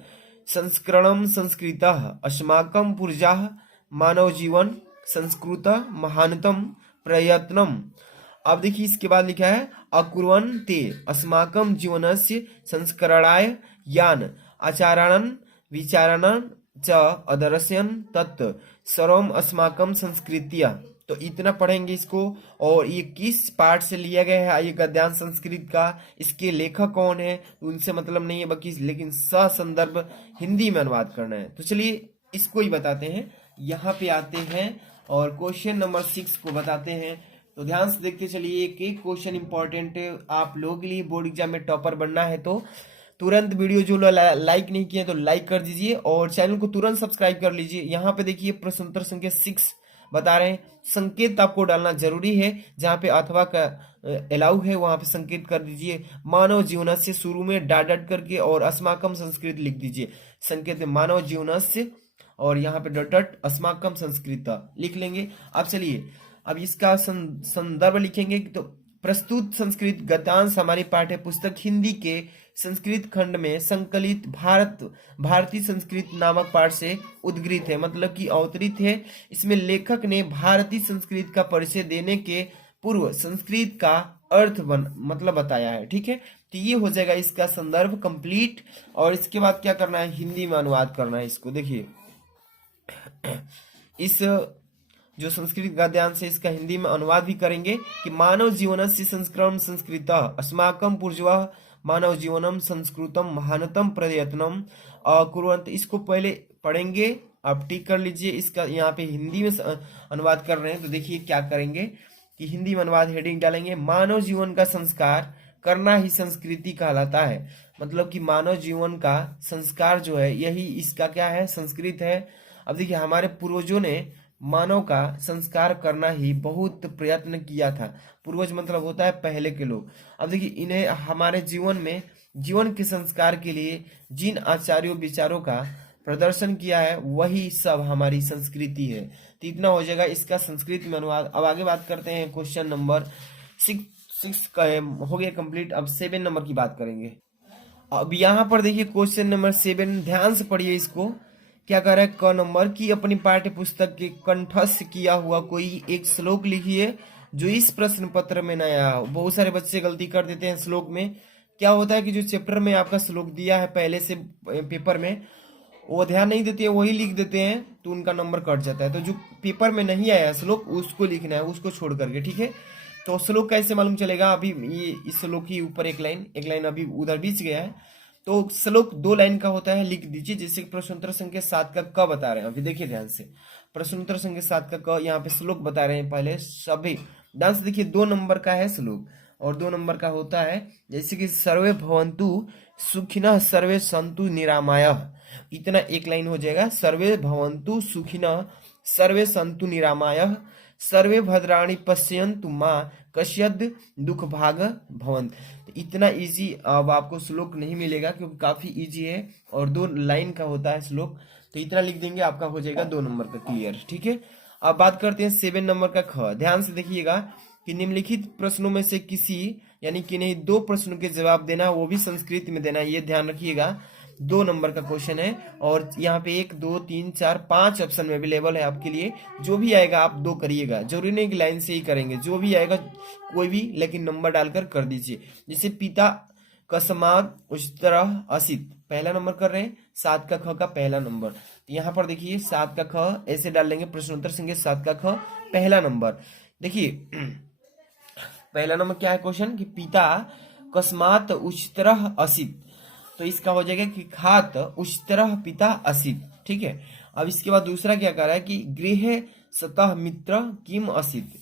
संस्करणम संस्कृतः अस्माकं पूर्जाः मानव जीवन संस्कृत महानतम प्रयत्नम। अब देखिए इसके बाद लिखा है अकुर्वन् ते अस्माकं जीवनस्य संस्करणाय यान आचारान् विचारान् च अदर्शयन् तत् सर्वम् अस्माकं संस्कृत्या। तो इतना पढ़ेंगे इसको। और ये किस पार्ट से लिया गया है ये गद्यांश संस्कृत का, इसके लेखक कौन है उनसे मतलब नहीं है बाकी, लेकिन संदर्भ हिंदी में अनुवाद करना है। तो चलिए इसको ही बताते हैं। यहाँ पे आते हैं और क्वेश्चन नंबर 6 को बताते हैं। तो ध्यान से देखते चलिए, एक एक क्वेश्चन इंपॉर्टेंट है आप लोगों के लिए। बोर्ड एग्जाम में टॉपर बनना है तो तुरंत वीडियो जो लाइक नहीं किए तो लाइक कर दीजिए और चैनल को तुरंत सब्सक्राइब कर लीजिए। यहाँ पे देखिए प्रश्न उत्तर संख्या 6 बता रहे हैं। संकेत आपको डालना जरूरी है, जहाँ पे अथवा का अलाउ है वहां पे संकेत कर दीजिए। मानव जीवन से शुरू में डॉट करके और अस्माकम संस्कृत लिख दीजिए। संकेत में मानव जीवन से और यहाँ पे डॉट अस्माकम संस्कृत लिख लेंगे। अब चलिए अब इसका संदर्भ लिखेंगे। तो प्रस्तुत संस्कृत गद्यांश हमारी पाठ्य पुस्तक हिंदी के संस्कृत खंड में संकलित भारतीय संस्कृत नामक पाठ से उद्गृत है, मतलब कि अवतरित है। इसमें लेखक ने भारतीय संस्कृत का परिचय देने के पूर्व संस्कृत का अर्थ मतलब बताया है। ठीक है, तो ये हो जाएगा इसका संदर्भ कंप्लीट। और इसके बाद क्या करना है, हिंदी में अनुवाद करना है इसको। देखिए इस जो संस्कृत गद्यांश है इसका हिंदी में अनुवाद भी करेंगे कि मानव जीवनस्य संस्करणं संस्कृतः अस्माकं पूर्वजः मानव जीवनम संस्कृतम महानतम प्रयत्नम अकुर्वन्त। इसको पहले पढ़ेंगे, आप टिक कर लीजिए। इसका यहाँ पे हिंदी में अनुवाद कर रहे हैं। तो देखिए क्या करेंगे कि हिंदी में अनुवाद हेडिंग डालेंगे, मानव जीवन का संस्कार करना ही संस्कृति कहलाता है। मतलब कि मानव जीवन का संस्कार जो है यही इसका क्या है, संस्कृत है। अब देखिए हमारे पूर्वजों ने मानव का संस्कार करना ही बहुत प्रयत्न किया था। पूर्वज मतलब होता है पहले के लोग। अब देखिए इन्हें हमारे जीवन में जीवन के संस्कार के लिए जिन आचार्यों विचारों का प्रदर्शन किया है वही सब हमारी संस्कृति है। तो इतना हो जाएगा इसका संस्कृत में अनुवाद। अब आगे बात करते हैं क्वेश्चन नंबर 6 का हो गया कंप्लीट। अब 7 नंबर की बात करेंगे। अब यहाँ पर देखिए क्वेश्चन नंबर 7, ध्यान से पढ़िए इसको। क्या कह रहा है, क नंबर की अपनी पाठ्य पुस्तक के कंठस्थ किया हुआ कोई एक श्लोक लिखिए जो इस प्रश्न पत्र में नया हो। बहुत सारे बच्चे गलती कर देते हैं श्लोक में। क्या होता है कि जो चैप्टर में आपका श्लोक दिया है पहले से पेपर में वो ध्यान नहीं देते हैं, वही लिख देते हैं तो उनका नंबर कट जाता है। तो जो पेपर में नहीं आया श्लोक उसको लिखना है, उसको छोड़ करके। ठीक है, तो श्लोक कैसे मालूम चलेगा, अभी ये इस श्लोक की ऊपर एक लाइन अभी उधर बीच गया है। तो श्लोक 2 लाइन का होता है, लिख दीजिए। जैसे प्रश्नोत्तर संख्या 7 का क बता रहे हैं। अभी देखिए ध्यान से, प्रश्नोत्तर संख्या 7 का क, यहाँ पे श्लोक बता रहे हैं पहले सभी। ध्यान से देखिए 2 नंबर का है श्लोक और 2 नंबर का होता है जैसे कि सर्वे भवन्तु सुखिनः सर्वे सन्तु निरामयः। इतना एक लाइन हो जाएगा, सर्वे भवन्तु सुखिनः सर्वे सन्तु निरामयः सर्वे भद्राणि पश्यन्तु मां कश्चित् दुख भाग भवन्त। इतना इजी अब आपको श्लोक नहीं मिलेगा क्योंकि काफी इजी है और 2 लाइन का होता है श्लोक। तो इतना लिख देंगे, आपका हो जाएगा 2 नंबर का क्लियर। ठीक है, अब बात करते हैं 7 नंबर का ख। ध्यान से देखिएगा कि निम्नलिखित प्रश्नों में से किसी यानी कि नहीं 2 प्रश्नों के जवाब देना, वो भी संस्कृत में देना, ये ध्यान रखिएगा। 2 नंबर का क्वेश्चन है और यहाँ पे 1 2 3 4 5 ऑप्शन में अवेलेबल है आपके लिए। जो भी आएगा आप 2 करिएगा, जरूरी नहीं कि लाइन से ही करेंगे, जो भी आएगा कोई भी, लेकिन नंबर डालकर कर दीजिए। जैसे पिता कस्मात् उच्चतरः असित, पहला नंबर कर रहे हैं। 7 का ख का पहला नंबर, यहाँ पर देखिए 7 का ख ऐसे डाल लेंगे। प्रश्नोत्तर संख्या 7 का ख पहला नंबर। देखिए पहला नंबर क्या है क्वेश्चन कि पिता कस्मात् उच्चतरः असित, तो इसका हो जाएगा कि खात उच्चतरः पिता असित। ठीक है, अब इसके बाद दूसरा क्या कर रहा है कि गृह सतः मित्र किम असित,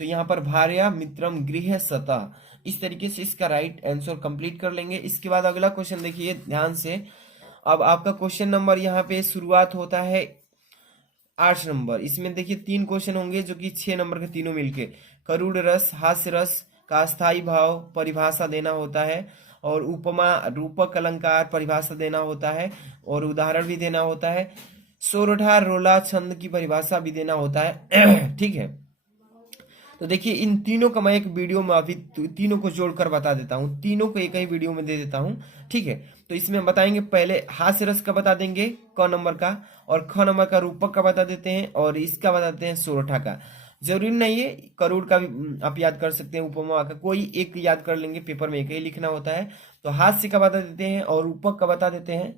तो यहाँ पर भार्या मित्रम गृह सतः। इस तरीके से इसका राइट आंसर कंप्लीट कर लेंगे। इसके बाद अगला क्वेश्चन देखिए ध्यान से। अब आपका क्वेश्चन नंबर यहाँ पे शुरुआत होता है 8 नंबर। इसमें देखिए 3 क्वेश्चन होंगे जो कि 6 नंबर के तीनों मिलके करुण रस हास्य रस का स्थायी भाव परिभाषा देना होता है और उपमा रूपक अलंकार परिभाषा देना होता है और उदाहरण भी देना होता है। सोरठा रोला छंद की परिभाषा भी देना होता है। ठीक है, तो देखिए इन तीनों का मैं एक वीडियो में अभी तीनों को जोड़कर बता देता हूँ, तीनों को एक ही वीडियो में दे देता हूँ। ठीक है, तो इसमें बताएंगे पहले हास्य रस का बता देंगे क नंबर का, और ख नंबर का रूपक का बता देते हैं, और इसका बता देते हैं सोरठा का। जरूरी नहीं है करोड़ का भी आप याद कर सकते हैं, उपमा का कोई एक याद कर लेंगे, पेपर में एक ही लिखना होता है। तो हास्य का बता देते हैं और रूपक का बता देते हैं,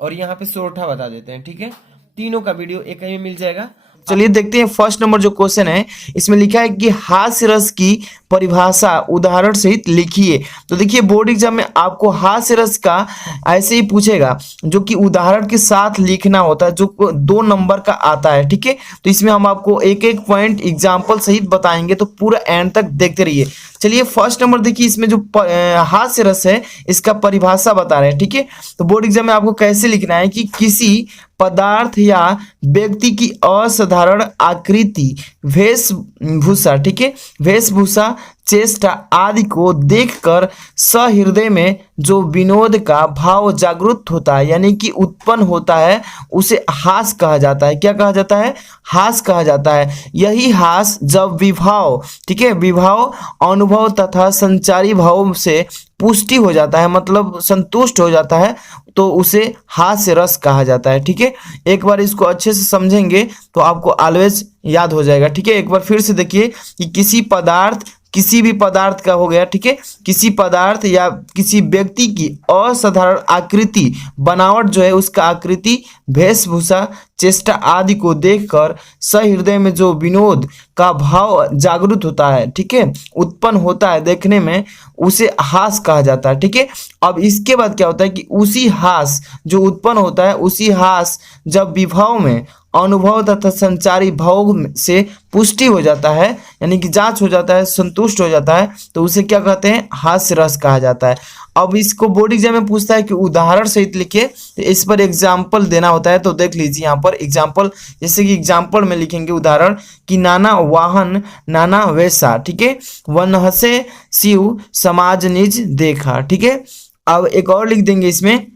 और यहाँ पे सोरठा बता देते हैं। ठीक है, तीनों का वीडियो एक ही में मिल जाएगा। चलिए देखते हैं फर्स्ट नंबर जो क्वेश्चन है, इसमें लिखा है कि हास्य रस की परिभाषा उदाहरण सहित लिखिए। तो देखिए बोर्ड एग्जाम में आपको हास्य रस का ऐसे ही पूछेगा, जो कि उदाहरण के साथ लिखना होता है, जो 2 नंबर का आता है। ठीक है, तो इसमें हम आपको एक एक पॉइंट एग्जाम्पल सहित बताएंगे, तो पूरा एंड तक देखते रहिए। चलिए फर्स्ट नंबर देखिए, इसमें जो हास्य रस है इसका परिभाषा बता रहे हैं। ठीक है, तो बोर्ड एग्जाम में आपको कैसे लिखना है कि किसी पदार्थ या व्यक्ति की असाधारण आकृति, वेशभूषा, ठीक है, वेशभूषा, चेष्टा आदि को देखकर सहृदय में जो विनोद का भाव जागृत होता है, यानी कि उत्पन्न होता है, उसे हास्य कहा जाता है। क्या कहा जाता है? हास्य कहा जाता है। यही हास्य जब विभाव, ठीक है, विभाव, अनुभव तथा संचारी भाव से पुष्टि हो जाता है, मतलब संतुष्ट हो जाता है, तो उसे हास्य रस कहा जाता है। ठीक है, एक बार इसको अच्छे से समझेंगे तो आपको ऑलवेज याद हो जाएगा। ठीक है, एक बार फिर से देखिए कि किसी पदार्थ, किसी भी पदार्थ का हो गया, ठीक है, किसी पदार्थ या किसी व्यक्ति की असाधारण आकृति, बनावट जो है उसका आकृति, वेशभूषा, चेष्टा आदि को देखकर सहृदय में जो विनोद का भाव जागृत होता है, ठीक है, उत्पन्न होता है देखने में, उसे हास्य कहा जाता है। ठीक है, अब इसके बाद क्या होता है कि उसी हास्य जो उत्पन्न होता है, उसी हास्य जब विभाव में, अनुभव तथा संचारी भाव से पुष्टि हो जाता है, यानी कि जांच हो जाता है, संतुष्ट हो जाता है, तो उसे क्या कहते हैं? हास्य रस कहा जाता है। अब इसको बोर्ड एग्जाम में पूछता है कि उदाहरण सहित लिखिए, तो इस पर एग्जाम्पल देना होता है। तो देख लीजिए यहाँ पर एग्जाम्पल, जैसे कि एग्जाम्पल में लिखेंगे उदाहरण कि नाना वाहन नाना वेशा, ठीक है, वन हसे शिव समाज निज देखा। ठीक है, अब एक और लिख देंगे इसमें,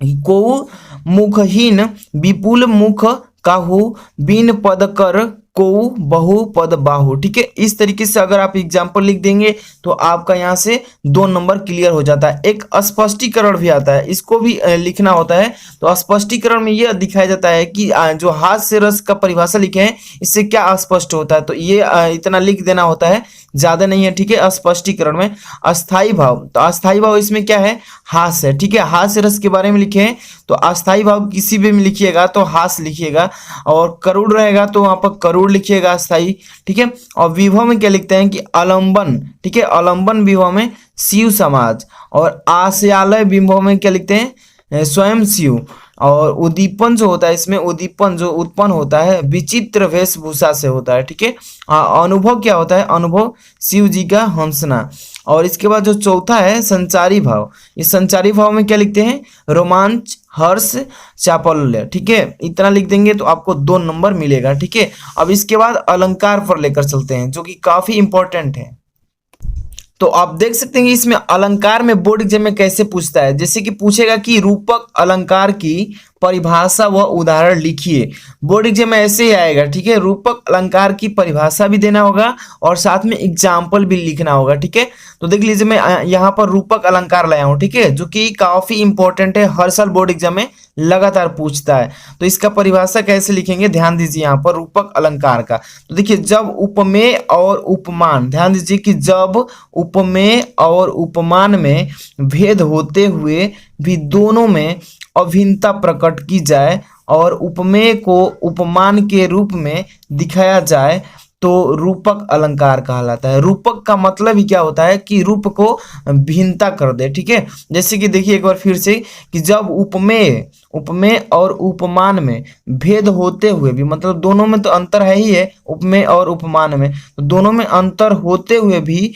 को मुखहीन विपुल मुख काहू बिन पद कर को बहु पद बाहु। ठीक है, इस तरीके से अगर आप एग्जाम्पल लिख देंगे तो आपका यहाँ से 2 नंबर क्लियर हो जाता है। एक स्पष्टीकरण भी आता है, इसको भी लिखना होता है। तो स्पष्टीकरण में यह दिखाया जाता है कि जो हास्य रस का परिभाषा लिखे हैं इससे क्या स्पष्ट होता है, तो ये इतना लिख देना होता है, ज्यादा नहीं है। ठीक है, स्पष्टीकरण में अस्थाई भाव, तो अस्थाई भाव इसमें क्या है? हास्य है। ठीक है, हास्य रस के बारे में लिखे हैं, तो अस्थाई भाव किसी भी में लिखिएगा तो हास्य लिखिएगा, और करुण रहेगा तो वहां पर करुण लिखिएगा, अस्थाई। ठीक है, और विभव में क्या लिखते हैं कि अलंबन, ठीक है, अलंबन विभव में शिव समाज, और आशयालय विभव में क्या लिखते हैं? स्वयं शिव। और उद्दीपन जो होता है इसमें, उद्दीपन जो उत्पन्न होता है विचित्र वेशभूषा से होता है। ठीक है, अनुभव क्या होता है? अनुभव शिव जी का हंसना। और इसके बाद जो चौथा है संचारी भाव, इस संचारी भाव में क्या लिखते हैं? रोमांच, हर्ष, चापल्य। ठीक है, इतना लिख देंगे तो आपको 2 नंबर मिलेगा। ठीक है, अब इसके बाद अलंकार पर लेकर चलते हैं, जो कि काफी इंपॉर्टेंट है। तो आप देख सकते हैं कि इसमें अलंकार में बोर्ड एग्जाम में कैसे पूछता है, जैसे कि पूछेगा कि रूपक अलंकार की परिभाषा व उदाहरण लिखिए। बोर्ड एग्जाम में ऐसे ही आएगा। ठीक है, रूपक अलंकार की परिभाषा भी देना होगा और साथ में एग्जाम्पल भी लिखना होगा। ठीक है, तो देख लीजिए मैं यहाँ पर रूपक अलंकार लाया हूँ। ठीक है, जो कि काफी इंपॉर्टेंट है, हर साल बोर्ड एग्जाम में लगातार पूछता है। तो इसका परिभाषा कैसे लिखेंगे, ध्यान दीजिए यहाँ पर रूपक अलंकार का। तो देखिए, जब उपमेय और उपमान, ध्यान दीजिए कि जब उपमेय और उपमान में भेद होते हुए भी दोनों में अभिन्नता प्रकट की जाए और उपमेय को उपमान के रूप में दिखाया जाए, तो रूपक अलंकार कहलाता है। रूपक का मतलब ही क्या होता है कि रूप को भिन्नता कर दे। ठीक है, जैसे कि देखिए एक बार फिर से कि जब उपमेय और उपमान में भेद होते हुए भी, मतलब दोनों में तो अंतर है ही है, उपमेय और उपमान में, तो दोनों में अंतर होते हुए भी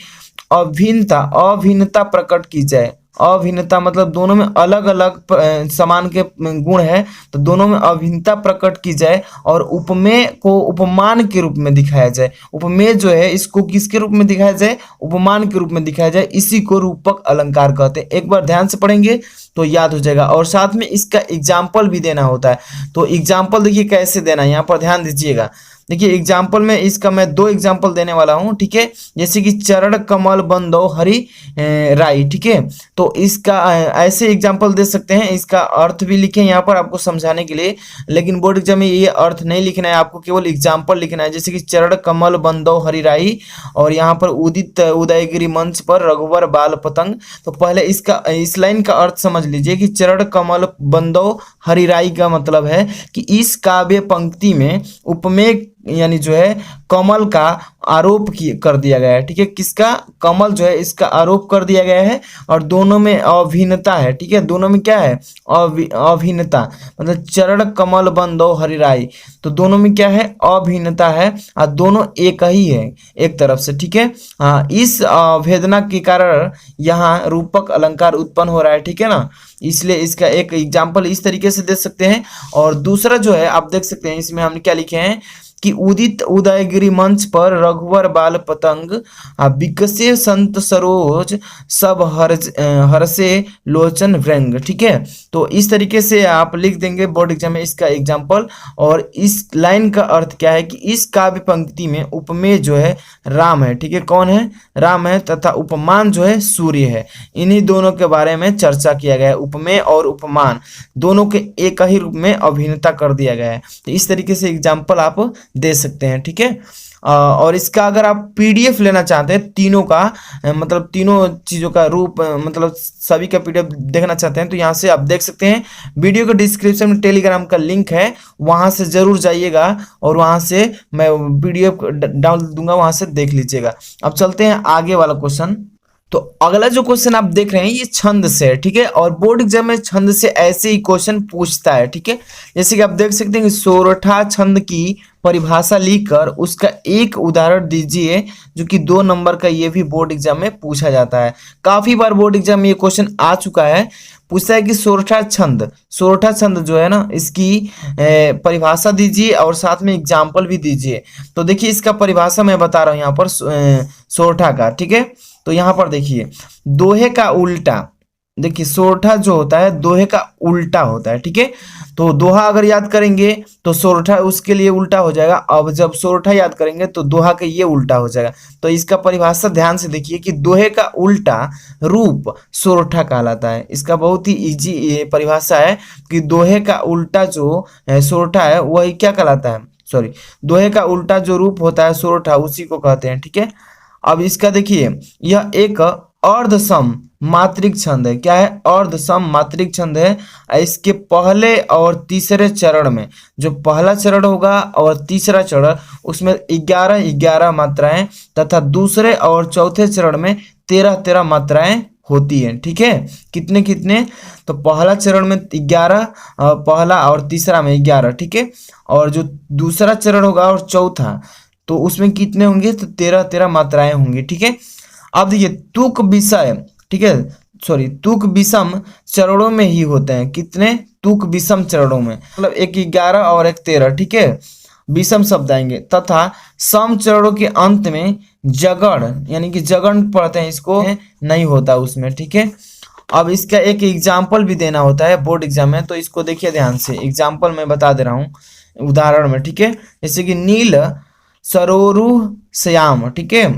अभिन्नता प्रकट की जाए। अभिन्नता मतलब दोनों में अलग अलग समान के गुण है, तो दोनों में अभिन्नता प्रकट की जाए और उपमेय को उपमान के रूप में दिखाया जाए। उपमेय जो है इसको किसके रूप में दिखाया जाए? उपमान के रूप में दिखाया जाए, इसी को रूपक अलंकार कहते हैं। एक बार ध्यान से पढ़ेंगे तो याद हो जाएगा, और साथ में इसका एग्जाम्पल भी देना होता है। तो एग्जाम्पल देखिए कैसे देना है, यहाँ पर ध्यान दीजिएगा। देखिए एग्जाम्पल में इसका मैं 2 एग्जाम्पल देने वाला हूँ, ठीक है। जैसे कि चरण कमल बंदो हरि राई, ठीक है। तो इसका ऐसे एग्जाम्पल दे सकते हैं, इसका अर्थ भी लिखे यहाँ पर आपको समझाने के लिए, लेकिन बोर्ड एग्जाम में ये अर्थ नहीं लिखना है, आपको केवल एग्जाम्पल लिखना है। जैसे कि चरण कमल बंदो हरि राई, और यहाँ पर उदित उदयगिरी मंच पर रघुवर बाल पतंग। तो पहले इसका इस लाइन का अर्थ समझ लीजिए कि चरण कमल बंदो हरि राई का मतलब है कि इस काव्य पंक्ति में उपमेय यानी जो है कमल का आरोप कर दिया गया है, ठीक है। किसका? कमल जो है इसका आरोप कर दिया गया है, और दोनों में अभिन्नता है, ठीक है। दोनों में क्या है? अभिन्नता, मतलब चरण कमल बंदो हरि राई, तो दोनों में क्या है? अभिन्नता है, और दोनों एक ही है एक तरफ से, ठीक है। हाँ, इस भेदना के कारण यहाँ रूपक अलंकार उत्पन्न हो रहा है, ठीक है ना। इसलिए इसका एक एग्जाम्पल इस तरीके से दे सकते हैं। और दूसरा जो है आप देख सकते हैं, इसमें हमने क्या लिखे हैं कि उदित उदयगिरी मंच पर रघुवर बाल पतंग, विकसे संत सरोज सब हर्षे लोचन व्यंग, ठीक है। तो इस तरीके से आप लिख देंगे बोर्ड एग्जाम में इसका एग्जाम्पल। और इस लाइन का अर्थ क्या है कि इस काव्य पंक्ति में उपमेय जो है राम है, ठीक है। कौन है? राम है, तथा उपमान जो है सूर्य है। इन्हीं दोनों के बारे में चर्चा किया गया है। उपमेय और उपमान दोनों के एक ही रूप में अभिन्नता कर दिया गया है। तो इस तरीके से एग्जाम्पल आप दे सकते हैं, ठीक है। और इसका अगर आप पीडीएफ लेना चाहते हैं तीनों का, मतलब तीनों चीज़ों का रूप, मतलब सभी का पीडीएफ देखना चाहते हैं, तो यहाँ से आप देख सकते हैं। वीडियो के डिस्क्रिप्शन में टेलीग्राम का लिंक है, वहाँ से ज़रूर जाइएगा, और वहाँ से मैं पीडीएफ डाल दूंगा, वहाँ से देख लीजिएगा। अब चलते हैं आगे वाला क्वेश्चन। तो अगला जो क्वेश्चन आप देख रहे हैं ये छंद से है, ठीक है। और बोर्ड एग्जाम में छंद से ऐसे ही क्वेश्चन पूछता है, ठीक है। जैसे कि आप देख सकते हैं कि सोरठा छंद की परिभाषा लिखकर उसका एक उदाहरण दीजिए, जो कि 2 नंबर का, ये भी बोर्ड एग्जाम में पूछा जाता है। काफी बार बोर्ड एग्जाम में ये क्वेश्चन आ चुका है। पूछता है कि सोरठा छंद जो है ना, इसकी परिभाषा दीजिए और साथ में एग्जाम्पल भी दीजिए। तो देखिए इसका परिभाषा मैं बता रहा हूँ यहाँ पर सोरठा का, ठीक है। तो यहाँ पर देखिए दोहे का उल्टा, देखिए सोरठा जो होता है दोहे का उल्टा होता है, ठीक है। तो दोहा अगर याद करेंगे तो सोरठा उसके लिए उल्टा हो जाएगा। अब जब सोरठा याद करेंगे तो दोहा के ये उल्टा हो जाएगा। तो इसका परिभाषा ध्यान से देखिए कि दोहे का उल्टा रूप सोरठा कहलाता है। इसका बहुत ही इजी परिभाषा है कि दोहे का उल्टा जो सोरठा है वही क्या कहलाता है, सॉरी, दोहे का उल्टा जो रूप होता है सोरठा, उसी को कहते हैं, ठीक है। अब इसका देखिए यह एक अर्धसम मात्रिक छंद है। क्या है? अर्धसम मात्रिक छंद है। इसके पहले और तीसरे चरण में, जो पहला चरण होगा और तीसरा चरण, उसमें 11 मात्राएं, तथा दूसरे और चौथे चरण में 13 मात्राएं होती है, ठीक है। कितने कितने? तो पहला चरण में 11, पहला और तीसरा में 11, ठीक है। और जो दूसरा चरण होगा और चौथा, तो उसमें कितने होंगे? तो 13 मात्राएं होंगी, ठीक है। अब देखिए तुक विषय, ठीक है, सॉरी, तुक विषम चरणों में ही होते हैं। कितने? तुक विषम चरणों में, मतलब एक 11 और एक 13, ठीक है। विषम शब्द आएंगे, तथा सम चरणों के अंत में जगड़, यानी कि जगड़ पढ़ते हैं, इसको नहीं होता उसमें, ठीक है। अब इसका एक एग्जाम्पल भी देना होता है बोर्ड एग्जाम में, तो इसको देखिए ध्यान से। एग्जाम्पल मैं बता दे रहा हूँ उदाहरण में, ठीक है। जैसे कि नील सरोरु श्याम, ठीक है।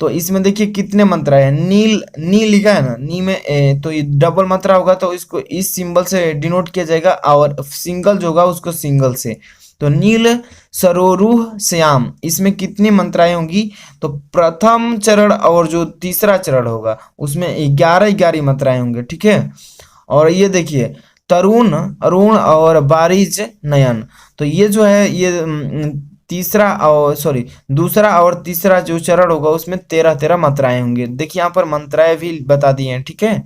तो इसमें देखिए कितने मात्रा है। नील, नी लिखा है ना, नी में तो ये डबल मात्रा होगा, तो इसको इस सिंबल से डिनोट किया जाएगा, और सिंगल जो होगा उसको सिंगल से। तो नील सरोरु श्याम, इसमें कितनी मात्राएं होंगी? तो प्रथम चरण और जो तीसरा चरण होगा उसमें 11 मात्राएं होंगे, ठीक है। और ये देखिए तरुण, अरुण और बारिज नयन, तो ये जो है ये तीसरा और सॉरी दूसरा और तीसरा जो चरण होगा उसमें 13 मात्राएं होंगी। देखिए यहाँ पर मात्राएं भी बता दी हैं, ठीक है।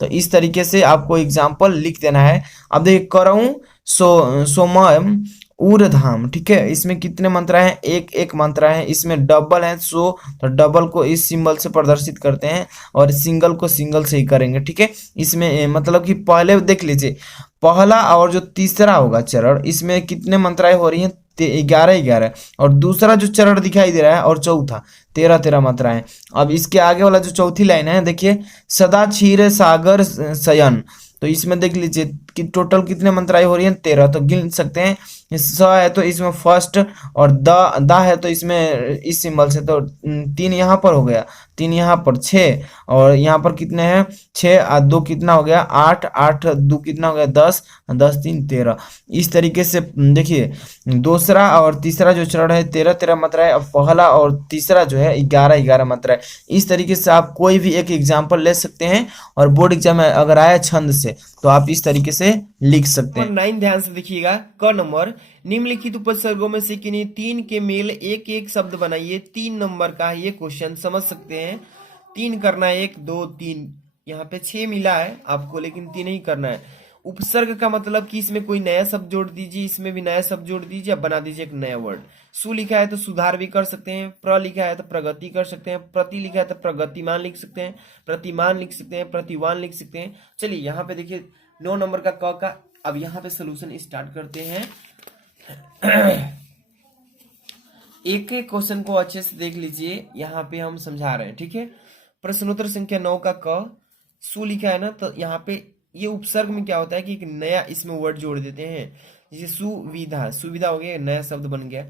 तो इस तरीके से आपको एग्जाम्पल लिख देना है। अब देखिए करऊं सोमयम ऊर्धाम, ठीक है। इसमें कितने मात्राएं हैं? एक मात्रा है। इसमें डबल है सो, तो डबल को इस सिंबल से प्रदर्शित करते हैं, और सिंगल को सिंगल से ही करेंगे, ठीक है। इसमें मतलब कि पहले देख लीजिए, पहला और जो तीसरा होगा चरण, इसमें कितने मात्राएं हो रही हैं? 11, और दूसरा जो चरण दिखाई दे रहा है और चौथा 13 मात्राएं। अब इसके आगे वाला जो चौथी लाइन है देखिए, सदा क्षीर सागर शयन, तो इसमें देख लीजिए कि टोटल कितने मात्राएं हो रही हैं? 13, तो गिन सकते हैं स है तो इसमें फर्स्ट, और द है तो इसमें इस सिंबल से, तो 3 यहाँ पर हो गया, 3 यहाँ पर 6, और यहाँ पर कितने हैं 6 और 2 कितना हो गया 8, 8 2 कितना हो गया 10, 10 3 13। इस तरीके से देखिए दूसरा और तीसरा जो चरण है 13 13 मात्रा है, और पहला और तीसरा जो है 11 11 मात्रा है। इस तरीके से आप कोई भी एक एग्जाम्पल ले सकते हैं, और बोर्ड एग्जाम में अगर आया छंद से तो आप इस तरीके से लिख सकते नंबर हैं। 9 ध्यान से देखिएगा। क नंबर, निम्नलिखित उपसर्गों में से किन्हीं 3 के मेल एक एक शब्द बनाइए। 3 नंबर का है ये क्वेश्चन, समझ सकते हैं। 3 करना है, 1 2 3, यहाँ पे 6 मिला है आपको, लेकिन 3 ही करना है। उपसर्ग का मतलब कि इसमें कोई नया शब्द जोड़ दीजिए, इसमें भी नया शब्द जोड़ दीजिए, अब बना दीजिए एक नया वर्ड। सु लिखा है तो सुधार भी कर सकते हैं, प्र लिखा है तो प्रगति कर सकते हैं, प्रति लिखा है तो प्रगतिमान लिख सकते हैं, प्रतिमान लिख सकते हैं, प्रतिवान लिख सकते हैं। चलिए यहाँ पे देखिए 9 नंबर का क का, अब यहाँ पे सोल्यूशन स्टार्ट करते हैं। एक एक क्वेश्चन को अच्छे से देख लीजिए, यहाँ पे हम समझा रहे हैं, ठीक है। प्रश्नोत्तर संख्या 9 का क, सु लिखा है ना, तो यहाँ पे ये उपसर्ग में क्या होता है कि एक नया इसमें वर्ड जोड़ देते हैं। जैसे सुविधा, सुविधा हो गया, नया शब्द बन गया।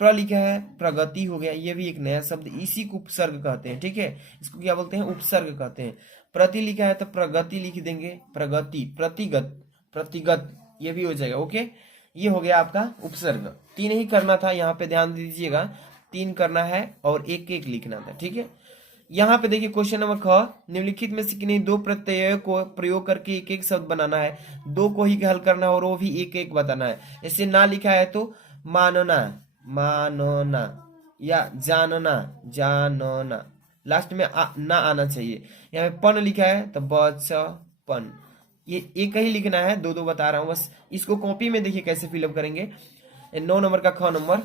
प्र लिखा है, प्रगति हो गया, ये भी एक नया शब्द, इसी को उपसर्ग कहते हैं, ठीक है। इसको क्या बोलते हैं, उपसर्ग कहते हैं। प्रति लिखा है तो प्रगति लिख देंगे, प्रगति, प्रतिगत, प्रतिगत, ये भी हो जाएगा, ओके। ये हो गया आपका उपसर्ग। 3 ही करना था, यहाँ पे ध्यान दीजिएगा, 3 करना है और एक एक लिखना था, ठीक है। यहाँ पे देखिए क्वेश्चन नंबर ख, निम्नलिखित में से किन्हीं 2 प्रत्यय को प्रयोग करके एक एक शब्द बनाना है। 2 को ही हल करना है और वो भी एक एक बताना है। जैसे ना लिखा है तो मानना, मानना, या जानना, जानना, लास्ट में ना आना चाहिए। यहाँ पे पन लिखा है तो बचपन, ये एक ही लिखना है, 2 2 बता रहा हूँ बस। इसको कॉपी में देखिए कैसे फिलअप करेंगे। 9 नंबर का ख नंबर,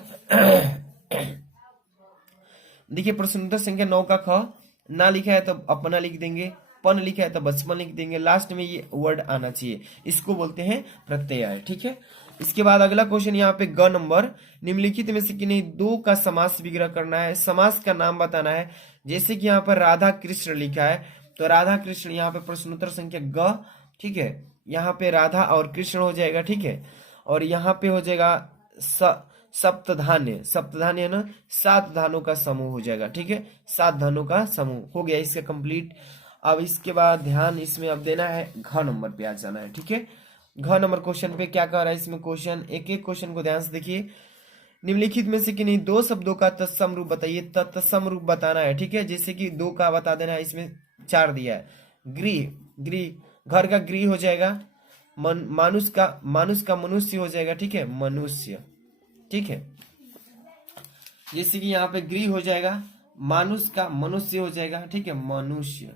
देखिए प्रश्नोत्तर संख्या 9 का ख, ना लिखा है तो अपना लिख देंगे, पन लिखा है तो बचपन लिख देंगे, लास्ट में ये वर्ड आना चाहिए, इसको बोलते हैं प्रत्यय, ठीक है। इसके बाद अगला क्वेश्चन यहाँ पे ग नंबर, निम्नलिखित में से किन्हीं 2 का समास विग्रह करना है, समास का नाम बताना है। जैसे कि यहाँ पर राधा कृष्ण लिखा है तो राधा कृष्ण, यहाँ पे प्रश्नोत्तर संख्या ग, ठीक है। यहाँ पे राधा और कृष्ण हो जाएगा, ठीक है। और यहाँ पे हो जाएगा सप्तधान्य, सप्तधान्य है ना, 7 धानों का समूह हो जाएगा, ठीक है। 7 धानों का समूह हो गया इसका कंप्लीट। अब इसके बाद ध्यान इसमें अब देना है, घ नंबर पे आ जाना है, ठीक है। घ नंबर क्वेश्चन पे क्या कह रहा है इसमें क्वेश्चन, एक एक क्वेश्चन को ध्यान से देखिए। निम्नलिखित में से किन्हीं 2 शब्दों का तत्सम रूप बताइए, तत्सम रूप बताना है, ठीक है। जैसे कि 2 का बता देना है, इसमें 4 दिया है। गृह, गृह, घर का गृह हो जाएगा। मानुष का मनुष्य हो जाएगा, ठीक है, मनुष्य, ठीक है। जैसे कि यहाँ पे गृह हो जाएगा, मानुष का मनुष्य हो जाएगा, ठीक है, मनुष्य,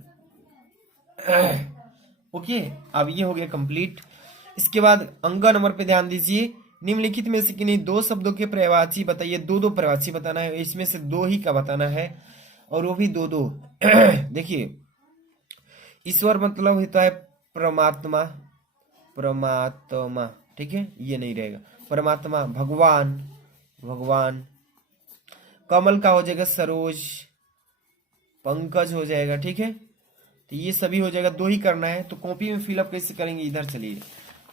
ओके। अब ये हो गया कंप्लीट। इसके बाद अंग नंबर पे ध्यान दीजिए, निम्नलिखित में से किन्हीं 2 शब्दों के प्रवाची बताइए। 2 2 प्रवाची बताना है, इसमें से 2 ही का बताना है, और वो भी 2 2। देखिए ईश्वर मतलब होता है परमात्मा, परमात्मा, ठीक है, ये नहीं रहेगा, परमात्मा, भगवान, भगवान। कमल का हो जाएगा सरोज, पंकज हो जाएगा, ठीक है। तो ये सभी हो जाएगा, 2 ही करना है। तो कॉपी में फिलअप कैसे करेंगे, इधर चलिए,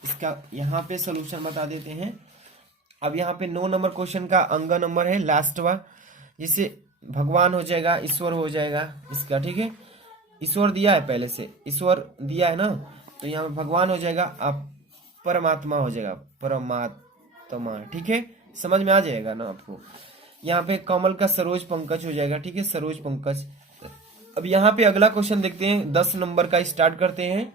इसका यहाँ पे सोल्यूशन बता देते हैं। अब यहाँ पे 9 नंबर क्वेश्चन का अंग नंबर है लास्टवा, जिसे भगवान हो जाएगा, ईश्वर हो जाएगा इसका, ठीक है। ईश्वर दिया है पहले से, ईश्वर दिया है ना, तो यहाँ पे भगवान हो जाएगा, आप परमात्मा हो जाएगा, परमात्मा, ठीक है। समझ में आ जाएगा ना आपको। यहाँ पे कमल का सरोज पंकज हो जाएगा, ठीक है, सरोज पंकज। अब यहाँ पे अगला क्वेश्चन देखते हैं, 10 नंबर का स्टार्ट करते हैं।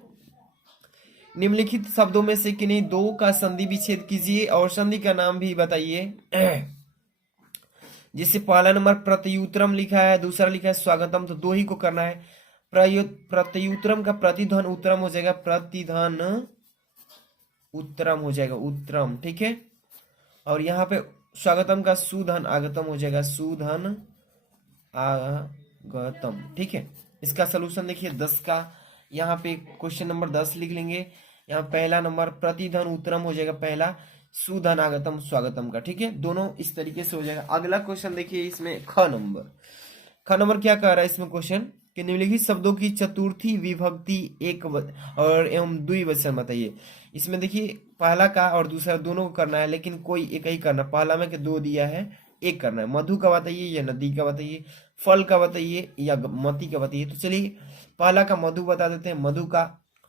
निम्नलिखित शब्दों में से किन्हीं 2 का संधि विच्छेद कीजिए और संधि का नाम भी बताइए। जिससे पहला नंबर प्रत्युत्तरम लिखा है, दूसरा लिखा है स्वागतम, तो 2 ही को करना है। प्रत्युत्तरम का प्रतिधन उत्तरम हो जाएगा, प्रतिधन उत्तरम हो जाएगा, उत्तरम, ठीक है। और यहाँ पे स्वागतम का सुधन आगतम हो जाएगा, सुधन आगतम, ठीक है। इसका सोल्यूशन देखिए 10 का, यहाँ पे क्वेश्चन नंबर 10 लिख लेंगे। यहाँ पहला नंबर प्रतिधन उत्तरम हो जाएगा, पहला, सुधन आगतम स्वागतम का, ठीक है। दोनों इस तरीके से हो जाएगा। अगला क्वेश्चन देखिए, इसमें ख नंबर क्या कह रहा है इसमें क्वेश्चन, कि निम्नलिखित शब्दों की चतुर्थी विभक्ति और एवं द्विवचन बताइए। इसमें देखिए पहला का और दूसरा दोनों को करना है, लेकिन कोई एक ही करना। पहला में के दो दिया है, एक करना है। मधु का बताइए या नदी का बताइए, फल का बताइए या मती का बताइए। तो चलिए पहला का मधु बता देते हैं। मधु का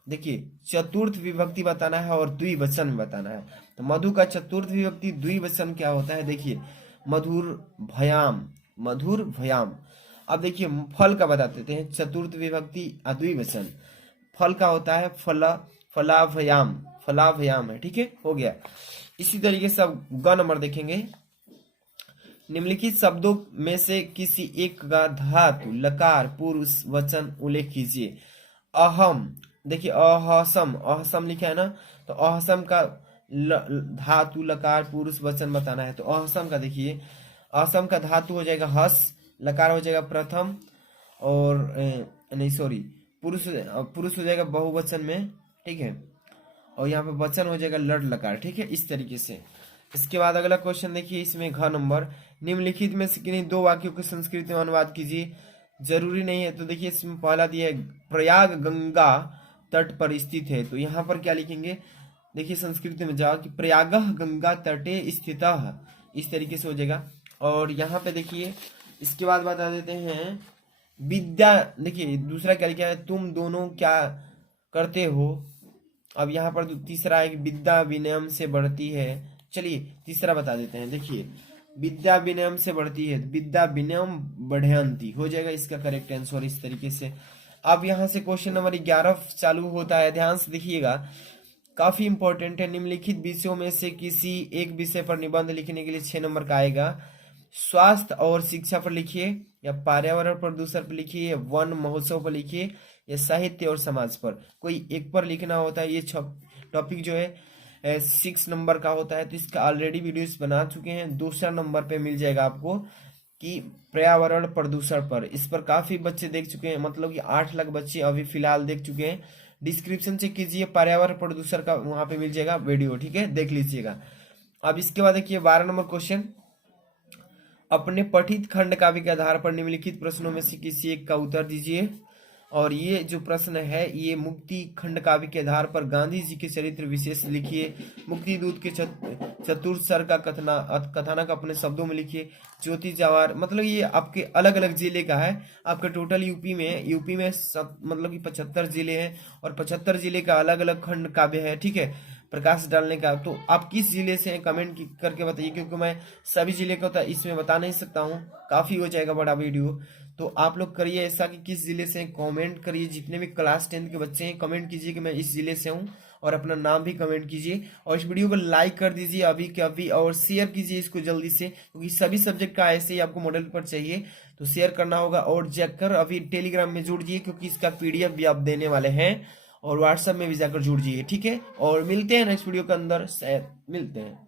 देखिए चतुर्थ विभक्ति बताना है और द्विवचन में बताना है। तो मधु का चतुर्थ विभक्ति द्विवचन क्या होता है, देखिए मधुर भयाम, मधुर भयाम। अब देखिए फल का बता देते हैं, चतुर्थ विभक्ति द्विवचन। फल का होता है फला, फलाभयाम, फलाभयाम है, ठीक है, हो गया। इसी तरीके से अब ग नंबर देखेंगे। निम्नलिखित शब्दों में से किसी एक का धातु लकार पुरुष वचन उल्लेख कीजिए। अहम, देखिए अहसम, अहसम लिखा है ना, तो अहसम का धातु लकार पुरुष वचन बताना है। तो अहसम का देखिए, असम का धातु हो जाएगा हस, लकार हो जाएगा प्रथम, और नहीं सॉरी पुरुष हो जाएगा बहुवचन में, ठीक है, और यहाँ पे वचन हो जाएगा लड़ लकार, ठीक है, इस तरीके से। इसके बाद अगला क्वेश्चन देखिए, इसमें घ नंबर, निम्नलिखित में से किन्हीं दो वाक्यों को संस्कृत में अनुवाद कीजिए। जरूरी नहीं है, तो देखिए इसमें पहला दिया है प्रयाग गंगा तट पर स्थित है। तो यहाँ पर क्या लिखेंगे, देखिए संस्कृत में जाओ कि प्रयागः गंगा तटे स्थितः, इस तरीके से हो जाएगा। और यहाँ पे देखिए इसके बाद बता देते हैं विद्या, देखिए दूसरा क्या लिखा है, तुम दोनों क्या करते हो। अब यहाँ पर तीसरा है कि विद्या विनयम से बढ़ती है। चलिए तीसरा बता देते हैं, देखिए विद्या विनयम से बढ़ती है, विद्या विनयम बढ़यंती हो जाएगा इसका करेक्ट आंसर, इस तरीके से। अब यहाँ से क्वेश्चन नंबर 11 चालू होता है, ध्यान से देखिएगा, काफी इंपॉर्टेंट है। निम्नलिखित विषयों में से किसी एक विषय पर निबंध लिखने के लिए 6 नंबर का आएगा। स्वास्थ्य और शिक्षा पर लिखिए, या पर्यावरण प्रदूषण पर लिखिए, या वन महोत्सव पर लिखिए, या साहित्य और समाज पर। कोई एक पर लिखना होता है। ये टॉपिक जो है 6 नंबर का होता है। तो इसका ऑलरेडी वीडियोस बना चुके हैं। दूसरा नंबर पे मिल जाएगा आपको कि पर्यावरण प्रदूषण पर, इस पर काफी बच्चे देख चुके हैं, मतलब कि 8 लाख बच्चे अभी फिलहाल देख चुके हैं। डिस्क्रिप्शन चेक कीजिए, पर्यावरण प्रदूषण का वहां पे मिल जाएगा वीडियो, ठीक है, देख लीजिएगा। अब इसके बाद देखिए 12 नंबर क्वेश्चन, अपने पठित खंड काव्य के आधार पर निम्नलिखित प्रश्नों में से किसी एक का उत्तर दीजिए। और ये जो प्रश्न है ये मुक्ति खंड काव्य के आधार पर गांधी जी के चरित्र विशेष लिखिए। मुक्ति दूत के चतुर्थ स्वर का कथानक अपने शब्दों में लिखिए। ज्योति जवाहर, मतलब ये आपके अलग अलग जिले का है। आपके टोटल यूपी में मतलब कि 75 जिले हैं, और 75 जिले का अलग अलग खंड काव्य है, ठीक है, प्रकाश डालने का। तो आप किस जिले से हैं कमेंट करके बताइए, क्योंकि मैं सभी जिले का इसमें बता नहीं सकता हूँ, काफी हो जाएगा बड़ा वीडियो। तो आप लोग करिए ऐसा कि किस जिले से कमेंट करिए। जितने भी क्लास 10 के बच्चे हैं कमेंट कीजिए कि मैं इस जिले से हूँ, और अपना नाम भी कमेंट कीजिए। और इस वीडियो को लाइक कर दीजिए अभी के अभी, और शेयर कीजिए इसको जल्दी से, क्योंकि सभी सब्जेक्ट का ऐसे ही आपको मॉडल पेपर चाहिए, तो शेयर करना होगा। और जाकर अभी टेलीग्राम में जुड़ जाइए, क्योंकि इसका PDF भी आप देने वाले हैं, और व्हाट्सएप में भी जाकर जुड़ जाइए, ठीक है। और मिलते हैं नेक्स्ट वीडियो के अंदर, शायद मिलते हैं।